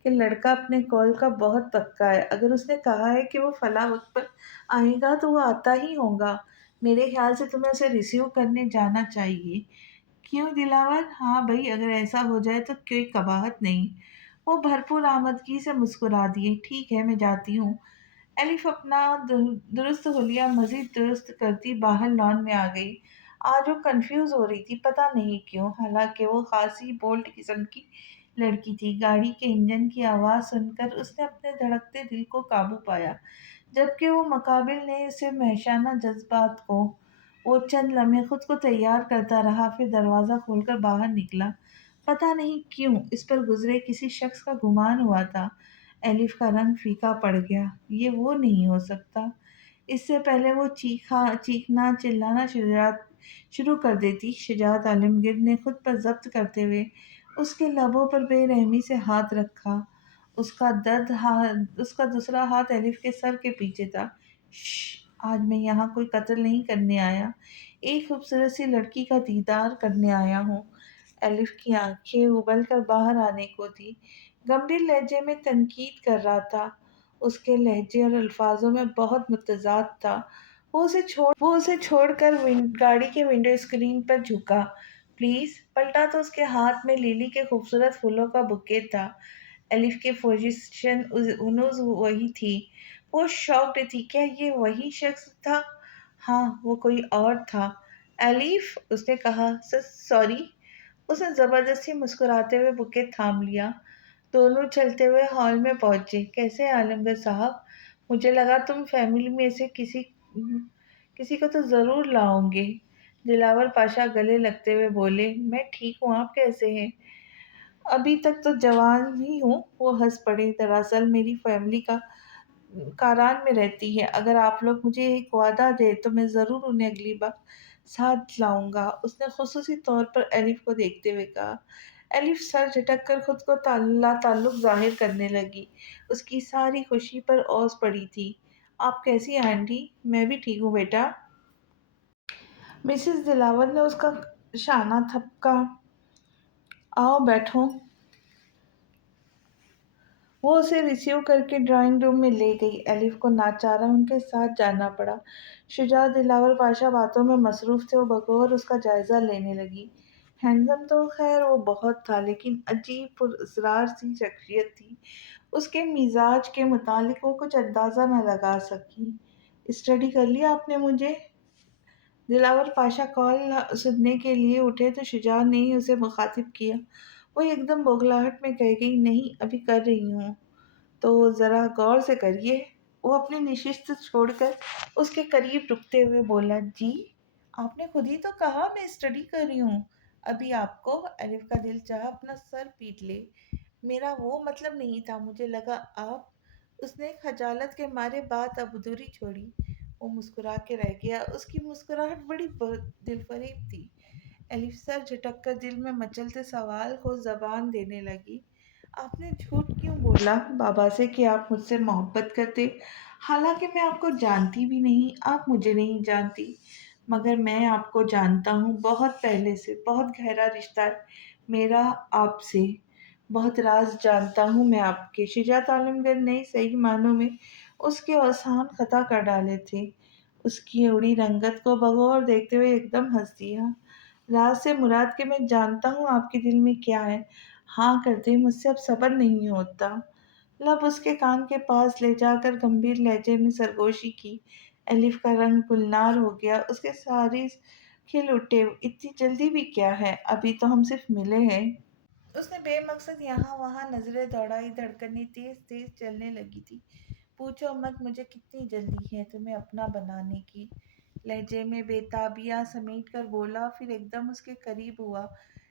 کہ لڑکا اپنے کال کا بہت پکا ہے، اگر اس نے کہا ہے کہ وہ فلاں وقت پر آئے گا تو وہ آتا ہی ہوگا۔ میرے خیال سے تمہیں اسے ریسیو کرنے جانا چاہیے۔ کیوں دلاور؟ ہاں بھائی، اگر ایسا ہو جائے تو کوئی قباحت نہیں۔ وہ بھرپور آمدگی سے مسکرا دیے۔ ٹھیک ہے، میں جاتی ہوں۔ الف اپنا درست حلیہ مزید درست کرتی باہر لان میں آ گئی۔ آج وہ کنفیوز ہو رہی تھی، پتہ نہیں کیوں، حالانکہ وہ خاصی بولڈ قسم کی لڑکی تھی۔ گاڑی کے انجن کی آواز سن کر اس نے اپنے دھڑکتے دل کو قابو پایا، جبکہ وہ مقابل نے اسے مہشانہ جذبات کو۔ وہ چند لمحے خود کو تیار کرتا رہا، پھر دروازہ کھول کر باہر نکلا۔ پتہ نہیں کیوں اس پر گزرے کسی شخص کا گمان ہوا تھا۔ الف کا رنگ پھیکا پڑ گیا۔ یہ وہ نہیں ہو سکتا۔ اس سے پہلے وہ چیخنا چلانا شروع کر دیتی، شجاعت عالمگیر نے خود پر ضبط کرتے ہوئے اس کے لبوں پر بے رحمی سے ہاتھ رکھا۔ اس کا دوسرا ہاتھ الف کے سر کے پیچھے تھا۔ شش، آج میں یہاں کوئی قتل نہیں کرنے آیا، ایک خوبصورت سی لڑکی کا دیدار کرنے آیا ہوں۔ الف کی آنکھیں ابل کر باہر آنے کو تھی۔ گمبھیر لہجے میں تنقید کر رہا تھا۔ اس کے لہجے اور الفاظوں میں بہت متضاد تھا۔ وہ اسے چھوڑ کر گاڑی کے ونڈو اسکرین پر جھکا۔ پلیز، پلٹا تو اس کے ہاتھ میں لیلی کے خوبصورت پھولوں کا بکے تھا۔ الف کی پوزیشن ہنوز وہی تھی۔ وہ شاکڈ تھی۔ کیا یہ وہی شخص تھا؟ ہاں، وہ کوئی اور تھا۔ الف، اس نے کہا، سوری۔ اس نے زبردستی مسکراتے ہوئے بکے تھام لیا۔ دونوں چلتے ہوئے ہال میں پہنچے۔ کیسے عالمگیر صاحب؟ مجھے لگا تم فیملی میں سے کسی کو تو ضرور لاؤ گے۔ دلاور پاشا گلے لگتے ہوئے بولے، میں ٹھیک ہوں، آپ کیسے ہیں؟ ابھی تک تو جوان ہی ہوں۔ وہ ہنس پڑے۔ دراصل میری فیملی کاران میں رہتی ہے۔ اگر آپ لوگ مجھے ایک وعدہ دیں تو میں ضرور انہیں اگلی بار ساتھ لاؤں گا، اس نے خصوصی طور پر الف کو دیکھتے ہوئے کہا۔ الف سر جھٹک کر خود کو تعلق ظاہر کرنے لگی۔ اس کی ساری خوشی پر اوس پڑی تھی۔ آپ کیسی ہیں آنٹی؟ میں بھی ٹھیک ہوں بیٹا۔ مسز دلاور نے اس کا شانہ تھپکا۔ آؤ بیٹھو۔ وہ اسے ریسیو کر کے ڈرائنگ روم میں لے گئی۔ الف کو ناچارہ ان کے ساتھ جانا پڑا۔ شجاعت دلاور پاشا باتوں میں مصروف تھے۔ وہ بغور اس کا جائزہ لینے لگی۔ ہینڈسم تو خیر وہ بہت تھا، لیکن عجیب پراسرار سی شخصیت تھی۔ اس کے مزاج کے متعلق وہ کچھ اندازہ نہ لگا سکی۔ اسٹڈی کر لیا آپ نے مجھے؟ دلاور پاشا کال سننے کے لیے اٹھے تو شجاعت نے ہی اسے مخاطب کیا۔ وہ ایک دم بوگلاہٹ میں کہہ گئی، نہیں، ابھی کر رہی ہوں۔ تو ذرا غور سے کریے۔ وہ اپنی نشست چھوڑ کر اس کے قریب رکتے ہوئے بولا، جی، آپ نے خود ہی تو کہا میں اسٹڈی کر رہی ہوں۔ ابھی آپ کو؟ الف کا دل چاہا اپنا سر پیٹ لے۔ میرا وہ مطلب نہیں تھا، مجھے لگا آپ۔ اس نے خجالت کے مارے بات اب ادھوری چھوڑی۔ وہ مسکرا کے رہ گیا۔ اس کی مسکراہٹ بڑی دلفریب تھی۔ الف سر جھٹک کر دل میں مچلتے سوال کو زبان دینے لگی۔ آپ نے جھوٹ کیوں بولا بابا سے کہ آپ مجھ سے محبت کرتے؟ حالانکہ میں آپ کو جانتی بھی نہیں، آپ مجھے نہیں جانتی، مگر میں آپ کو جانتا ہوں۔ بہت پہلے سے بہت گہرا رشتہ ہے میرا آپ سے۔ بہت راز جانتا ہوں میں آپ کے۔ شجاعت عالمگیر نے صحیح معنوں میں اس کے اوسان خطا کر ڈالے تھے۔ اس کی اڑی رنگت کو بغور دیکھتے ہوئے ایک دم ہنس دیا۔ راز سے مراد کہ میں جانتا ہوں آپ کے دل میں کیا ہے۔ ہاں کرتے مجھ سے اب صبر نہیں ہوتا۔ لب اس کے کان کے پاس لے جا کر گمبھیر لہجے میں سرگوشی کی۔ الف کا رنگ گلنار ہو گیا۔ اس کے سارے کھل اٹھے۔ اتنی جلدی بھی کیا ہے، ابھی تو ہم صرف ملے ہیں۔ اس نے بے مقصد یہاں وہاں نظریں دوڑائی۔ دھڑکنیں تیز تیز چلنے لگی تھی۔ پوچھو مت مجھے کتنی جلدی ہے تمہیں اپنا بنانے کی، لہجے میں بے تابیہ سمیٹ کر بولا، پھر ایک دم اس کے قریب ہوا۔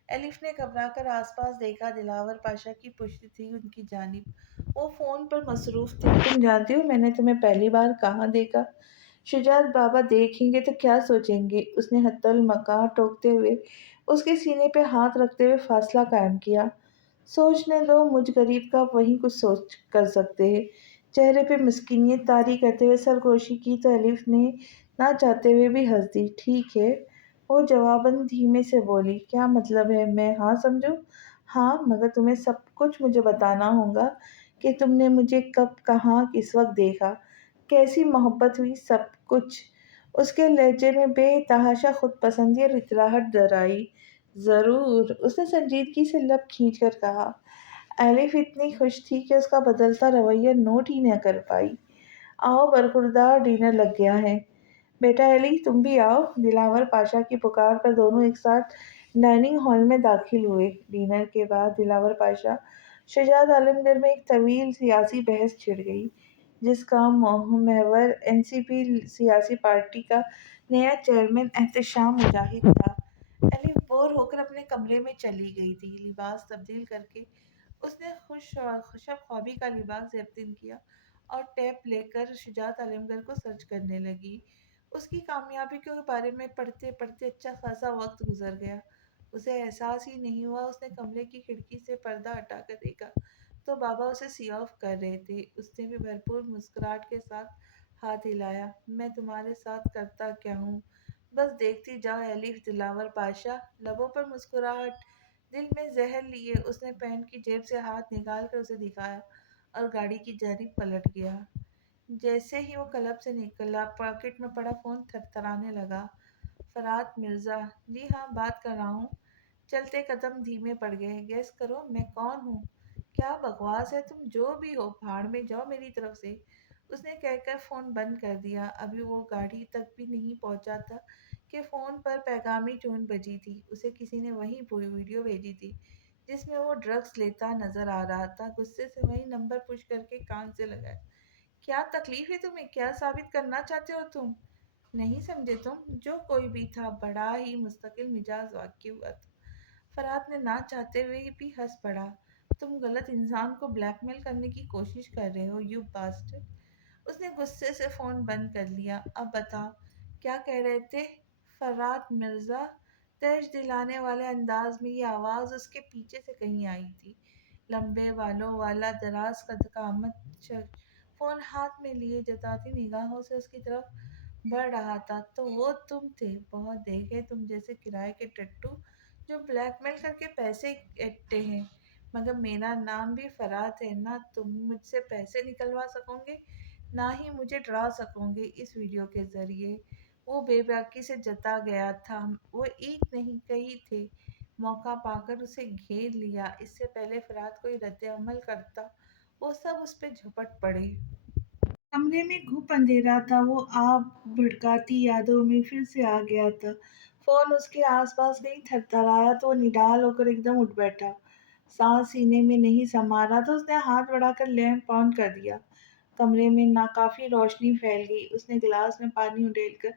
الف نے گھبرا کر آس پاس دیکھا۔ دلاور پاشا کی پشت تھی ان کی جانب۔ وہ فون پر مصروف تھے۔ تم جانتی ہو میں نے تمہیں پہلی بار کہاں دیکھا؟ شجاعت بابا دیکھیں گے تو کیا سوچیں گے؟ اس نے حتی المکاں ٹوکتے ہوئے اس کے سینے پہ ہاتھ رکھتے ہوئے فاصلہ قائم کیا۔ سوچنے دو، مجھ غریب کا وہی کچھ سوچ کر سکتے ہیں۔ چہرے پہ مسکینیت طاری کرتے ہوئے سرگوشی کی تو الف نے نہ چاہتے ہوئے بھی ہنس دی۔ ٹھیک ہے، وہ جواباً دھیمے سے بولی، کیا مطلب ہے؟ میں ہاں سمجھوں؟ हाँ, मगर तुम्हें सब कुछ मुझे बताना होगा कि तुमने मुझे कब, कहाँ, किस वक़्त देखा, कैसी मोहब्बत हुई, सब कुछ। उसके लहजे में बेतहाशा खुदपसंदी और इतराहट दर आई। ज़रूर, उसने संजीदगी से लब खींचकर कहा। एलिफ इतनी खुश थी कि उसका बदलता रवैया नोट ही न कर पाई। आओ, बरखुरदार डिनर लग गया है। बेटा अली, तुम भी आओ। दिलावर पाशा की पुकार पर दोनों एक साथ डाइनिंग हॉल में दाखिल हुए। डिनर के बाद दिलावर पाशा शहजाद आलमगीर में एक तवील सियासी बहस छिड़ गई, जिसका महवर एनसीपी सियासी पार्टी का नया चेयरमैन एहतशाम मुजाहिद था। अली बोर होकर अपने कमरे में चली गई थी। लिबास तब्दील करके उसने खुशब ख्वाबी का लिबास यकदीन किया और टैप लेकर शुजात आलमगीर को सर्च करने लगी। उसकी कामयाबी के बारे में पढ़ते पढ़ते अच्छा खासा वक्त गुजर गया। उसे एहसास ही नहीं हुआ उसने कमरे की खिड़की से पर्दा हटाकर देखा तो बाबा उसे सी ऑफ कर रहे थे। उसने भी भरपूर मुस्कुराहट के साथ हाथ हिलाया। मैं तुम्हारे साथ करता क्या हूँ, बस देखती जाओ एलिफ। दिलावर पाशा, लबों पर मुस्कुराहट, दिल में जहर लिए, उसने पैंट की जेब से हाथ निकाल कर उसे दिखाया और गाड़ी की जानिब पलट गया। जैसे ही वो क्लब से निकला, पॉकेट में पड़ा फोन थरथराने लगा। फरहाद मिर्जा, जी हाँ, बात कर रहा हूँ। चलते कदम धीमे पड़ गए। गैस करो मैं कौन हूँ। क्या बकवास है, तुम जो भी हो भाड़ में जाओ मेरी तरफ से, उसने कहकर फोन बंद कर दिया। अभी वो गाड़ी तक भी नहीं पहुंचा था कि फोन पर पैगामी टोन बजी थी। उसे किसी ने वही वीडियो भेजी थी जिसमें वो ड्रग्स लेता नजर आ रहा था। गुस्से से वही नंबर पुश करके कान से लगाया। क्या तकलीफ है तुम्हें, क्या साबित करना चाहते हो तुम? नहीं समझे तुम? जो कोई भी था, बड़ा ही मुस्तकिल मिजाज वाक़ई हुआ था। फरहाद ने ना चाहते हुए भी हंस पड़ा। तुम गलत इंसान को ब्लैकमेल करने की कोशिश कर रहे हो, यू बास्टर्ड। उसने गुस्से से फ़ोन बंद कर लिया। अब बताओ, क्या कह रहे थे? फरहाद मिर्ज़ा, तैश दिलाने वाले अंदाज में ये आवाज़ उसके पीछे से कहीं आई थी। लंबे बालों वाला दराज कद का अहमद शख्स फ़ोन हाथ में लिए जताती निगाहों से उसकी तरफ बढ़ रहा था। तो वो तुम थे। बहुत देखे तुम जैसे किराए के टट्टू जो ब्लैकमेल करके पैसे ऐंठते हैं। मगर मेरा नाम भी फरात है। ना तुम मुझसे पैसे निकलवा सकोगे, ना ही मुझे डरा सकोगे इस वीडियो के ज़रिए। वो बेबाकी से जता गया था। वो एक नहीं कई थे। मौका पाकर उसे घेर लिया। इससे पहले फरात कोई रद्द अमल करता, वो सब उस पर झपट पड़े। कमरे में घुप अंधेरा था। वो आप भड़काती यादों में फिर से आ गया था। फोन उसके आसपास कहीं थरथराया तो वो निडाल होकर एकदम उठ बैठा। सांस सीने में नहीं समा रहा था। उसने हाथ बढ़ाकर लैंप ऑन कर दिया। कमरे में नाकाफी रोशनी फैल गई। उसने गिलास में पानी उंडेलकर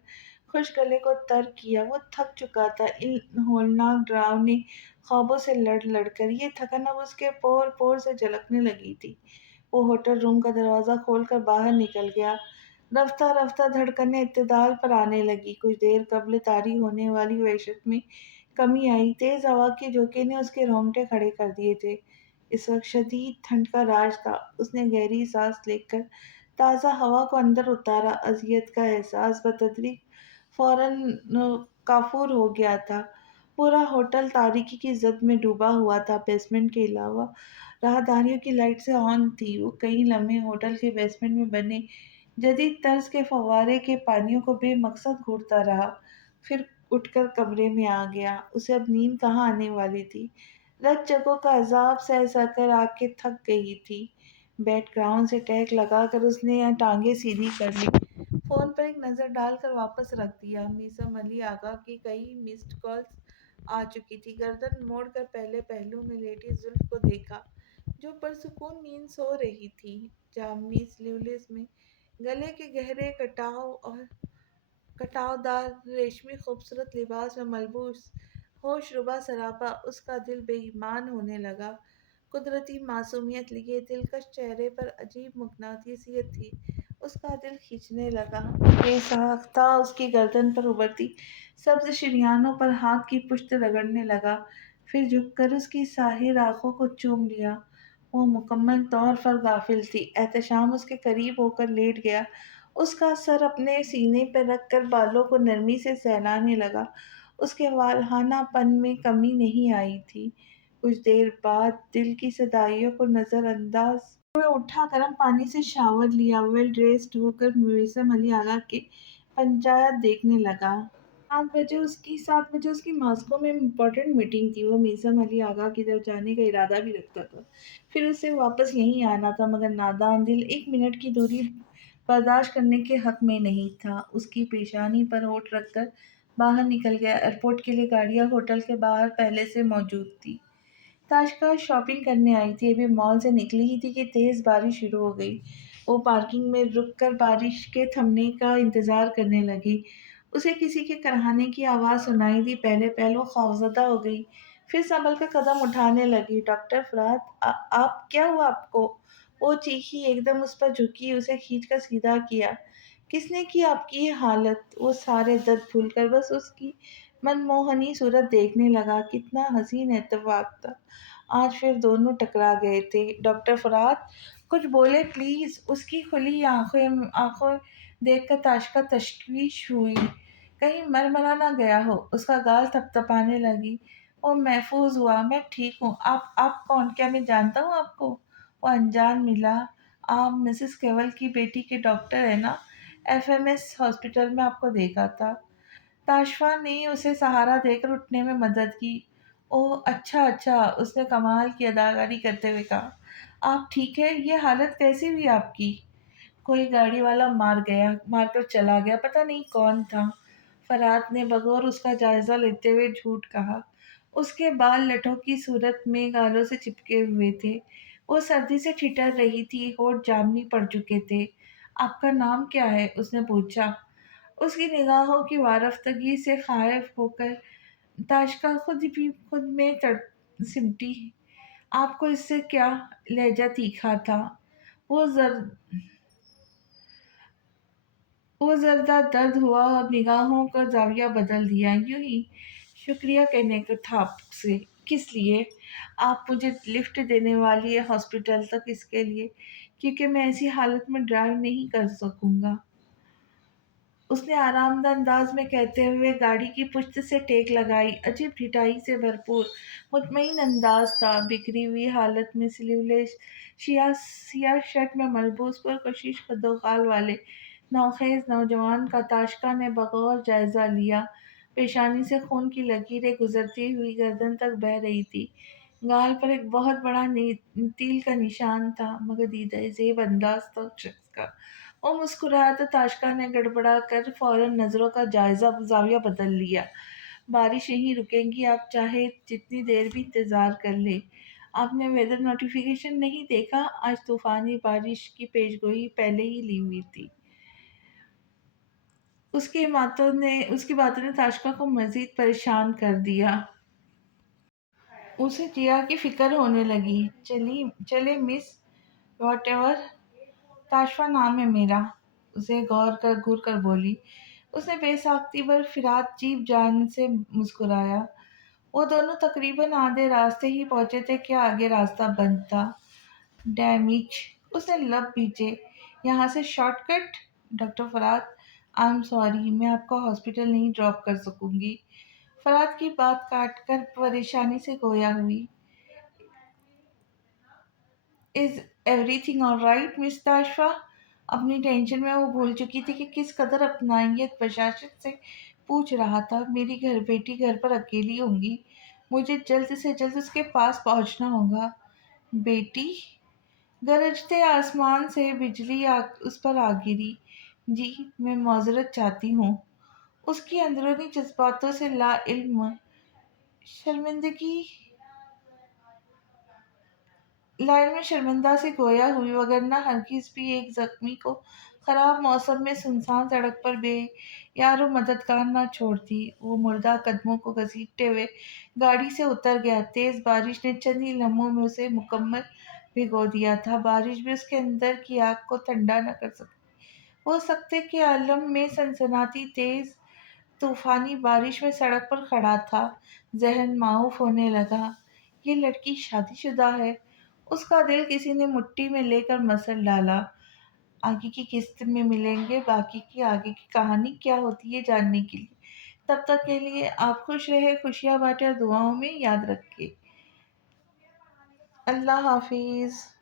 खुश गले को तर किया। वो थक चुका था इन होलनाक डरावने ख्वाबों से लड़ लड़कर। ये थकन अब उसके पोर पोर से झलकने लगी थी। वो होटल रूम का दरवाज़ा खोलकर बाहर निकल गया। रफ्ता रफ्ता धड़कनें इत्तेदाल पर आने लगी। कुछ देर कब्ल तारी होने वाली वहशत में कमी आई। तेज़ हवा के झोंके ने उसके रोंगटे खड़े कर दिए थे। इस वक्त शदीद ठंड का राज था। उसने गहरी सांस लेकर ताज़ा हवा को अंदर उतारा। अजियत का एहसास बतदरीज फौरन काफूर हो गया था। पूरा होटल तारीकी की जद में डूबा हुआ था। बेसमेंट के अलावा राहदारियों की लाइट से ऑन थी। वो कई लम्हे होटल के बेसमेंट में बने जदीद तर्ज के फव्वारे के पानियों को बेमकसद घूरता रहा। फिर उठकर कमरे में आ गया। उसे अब नींद कहाँ आने वाली थी। रत जगहों का अजाब सह सहकर आंखें थक गई थी। बैक ग्राउंड से टैग लगाकर उसने यहाँ टांगे सीधी कर ली। फोन पर एक नज़र डालकर वापस रख दिया। मीसम अली आगा की कई मिस्ड कॉल्स आ चुकी थी। गर्दन मोड़कर पहले पहलू में लेटी जुल्फ को देखा जो परसुकून नींद सो रही थी। जामनी स्लीवलेस में गले के गहरे कटाव और कटावदार रेशमी खूबसूरत लिबास में मलबूस होशरुबा सरापा। उसका दिल बेईमान होने लगा। कुदरती मासूमियत लिए दिलकश चेहरे पर अजीब मुकनातीसियत थी। उसका दिल खींचने लगा। बेसाख्ता उसकी गर्दन पर उभरती सब्ज शरियानों पर हाथ की पुश्त रगड़ने लगा। फिर झुककर उसकी साहिर आंखों को चूम लिया। वो मुकम्मल तौर पर गाफिल थी। एहतशाम उसके करीब होकर लेट गया। उसका सर अपने सीने पर रखकर बालों को नरमी से सहलाने लगा। उसके वाल्हानापन में कमी नहीं आई थी। کچھ دیر بعد دل کی صدائیوں کو نظر انداز ہوئے اٹھا، گرم پانی سے شاور لیا، ویل ڈریسڈ ہو کر میسم علی آغا کی پنچایت دیکھنے لگا۔ 7 بجے اس کی ماسکو میں امپورٹنٹ میٹنگ تھی۔ وہ میسم علی آغا کی طرف جانے کا ارادہ بھی رکھتا تھا، پھر اسے واپس یہیں آنا تھا، مگر نادان دل 1 منٹ کی دوری برداشت کرنے کے حق میں نہیں تھا۔ اس کی پیشانی پر ہونٹ رکھ کر باہر نکل گیا۔ ایئرپورٹ کے لیے گاڑیاں ہوٹل کے باہر پہلے سے موجود تھیں۔ تاشقہ شاپنگ کرنے آئی تھی، ابھی مال سے نکلی ہی تھی کہ تیز بارش شروع ہو گئی۔ وہ پارکنگ میں رک کر بارش کے تھمنے کا انتظار کرنے لگی۔ اسے کسی کے کڑھانے کی آواز سنائی دی۔ پہلے پہل وہ خوفزدہ ہو گئی، پھر سنبھل کر قدم اٹھانے لگی۔ ڈاکٹر فرات، آپ کیا ہوا آپ کو؟ وہ چیخی، ایک دم اس پر جھکی، اسے کھینچ کر سیدھا کیا۔ کس نے کی آپ کی یہ حالت؟ وہ سارے درد بھول کر بس اس کی من موہنی صورت دیکھنے لگا۔ کتنا حسین اتفاق تھا، آج پھر دونوں ٹکرا گئے تھے۔ ڈاکٹر فرات کچھ بولے پلیز۔ اس کی کھلی آنکھیں دیکھ کر تاشقہ تشویش ہوئی، کہیں مر مرا نہ گیا ہو۔ اس کا گال تھپ تھپانے لگی۔ وہ محفوظ ہوا، میں ٹھیک ہوں۔ آپ کون؟ کیا میں جانتا ہوں آپ کو؟ وہ انجان ملا۔ آپ مسز کیول کی بیٹی کے ڈاکٹر ہیں نا؟ FMS ہاسپٹل میں آپ کو دیکھا تھا۔ تاشفا نے اسے سہارا دے کر اٹھنے میں مدد کی۔ اوہ اچھا اچھا، اس نے کمال کی اداکاری کرتے ہوئے کہا۔ آپ ٹھیک ہے؟ یہ حالت کیسی ہوئی آپ کی؟ کوئی گاڑی والا مار کر چلا گیا، پتہ نہیں کون تھا، فرات نے بغور اس کا جائزہ لیتے ہوئے جھوٹ کہا۔ اس کے بال لٹھوں کی صورت میں گالوں سے چپکے ہوئے تھے، وہ سردی سے ٹھٹر رہی تھی، ہونٹ جامنی پڑ چکے تھے۔ آپ کا نام کیا ہے؟ اس نے پوچھا۔ اس کی نگاہوں کی وارفتگی سے خائف ہو کر تاشقہ خود میں سمٹی۔ آپ کو اس سے کیا؟ لہجہ تیکھا تھا۔ وہ زردہ درد ہوا اور نگاہوں کا زاویہ بدل دیا۔ یوں ہی شکریہ کہنے کو تھا آپ سے۔ کس لیے؟ آپ مجھے لفٹ دینے والی ہے ہاسپٹل تک، اس کے لیے، کیونکہ میں ایسی حالت میں ڈرائیو نہیں کر سکوں گا، اس نے آرام دہ انداز میں کہتے ہوئے گاڑی کی پشت سے ٹیک لگائی۔ عجیب ڈھٹائی سے بھرپور مطمئن انداز تھا۔ بکھری ہوئی حالت میں سلیولیس سیاہ شرٹ میں ملبوس پرکشش قد و قال والے نوخیز نوجوان کا تاشقہ نے بغور جائزہ لیا۔ پیشانی سے خون کی لکیریں گزرتی ہوئی گردن تک بہہ رہی تھی، گال پر ایک بہت بڑا تیل کا نشان تھا، مگر دیدہ زیب انداز تھا شخص کا۔ وہ مسکرایا تو تاشقہ نے گڑبڑا کر فوراً نظروں کا زاویہ بدل لیا۔ بارش یہیں رکے گی، آپ چاہے جتنی دیر بھی انتظار کر لیں۔ آپ نے ویدر نوٹیفیکیشن نہیں دیکھا؟ آج طوفانی بارش کی پیشگوئی پہلے ہی لی ہوئی تھی۔ اس کی باتوں نے تاشقہ کو مزید پریشان کر دیا۔ اسے جیا کی فکر ہونے لگی۔ چلے مس واٹ ایور، تاشفا نام ہے میرا، اسے گھور کر بولی۔ اس نے بے ساختگی پر فرات جیب جان سے مسکرایا۔ وہ دونوں تقریباً آدھے راستے ہی پہنچے تھے کہ آگے راستہ بند تھا۔ ڈیمچ، اس نے لب بھیجے۔ یہاں سے شارٹ کٹ؟ ڈاکٹر فرات، آئی ایم سوری، میں آپ کو ہاسپٹل نہیں ڈراپ کر سکوں گی۔ فرات کی بات کاٹ کر پریشانی سے گویا ہوئی۔ Is every thing all right مس تاشفا؟ اپنی ٹینشن میں وہ بھول چکی تھی کہ کس قدر اپنائیت بشاشت سے پوچھ رہا تھا۔ میری بیٹی گھر پر اکیلی ہوں گی، مجھے جلد سے جلد اس کے پاس پہنچنا ہوگا۔ بیٹی؟ گرجتے آسمان سے بجلی اس پر آ گری۔ جی میں معذرت چاہتی ہوں۔ اس کی اندرونی جذباتوں سے لا علم شرمندہ سے گویا ہوئی، وگرنہ ہرگز بھی ایک زخمی کو خراب موسم میں سنسان سڑک پر بے یار و مددگار نہ چھوڑتی۔ وہ مردہ قدموں کو گھسیٹتے ہوئے گاڑی سے اتر گیا۔ تیز بارش نے چند ہی لمحوں میں اسے مکمل بھگو دیا تھا۔ بارش بھی اس کے اندر کی آگ کو ٹھنڈا نہ کر سکتی۔ وہ سکتے کے عالم میں سنسناتی تیز طوفانی بارش میں سڑک پر کھڑا تھا، ذہن معاف ہونے لگا۔ یہ لڑکی شادی شدہ ہے؟ اس کا دل کسی نے مٹھی میں لے کر مسل ڈالا۔ آگے کی قسط میں ملیں گے، باقی کی آگے کی کہانی کیا ہوتی ہے جاننے کے لیے۔ تب تک کے لیے آپ خوش رہے، خوشیاں بانٹے اور دعاؤں میں یاد رکھے۔ اللہ حافظ.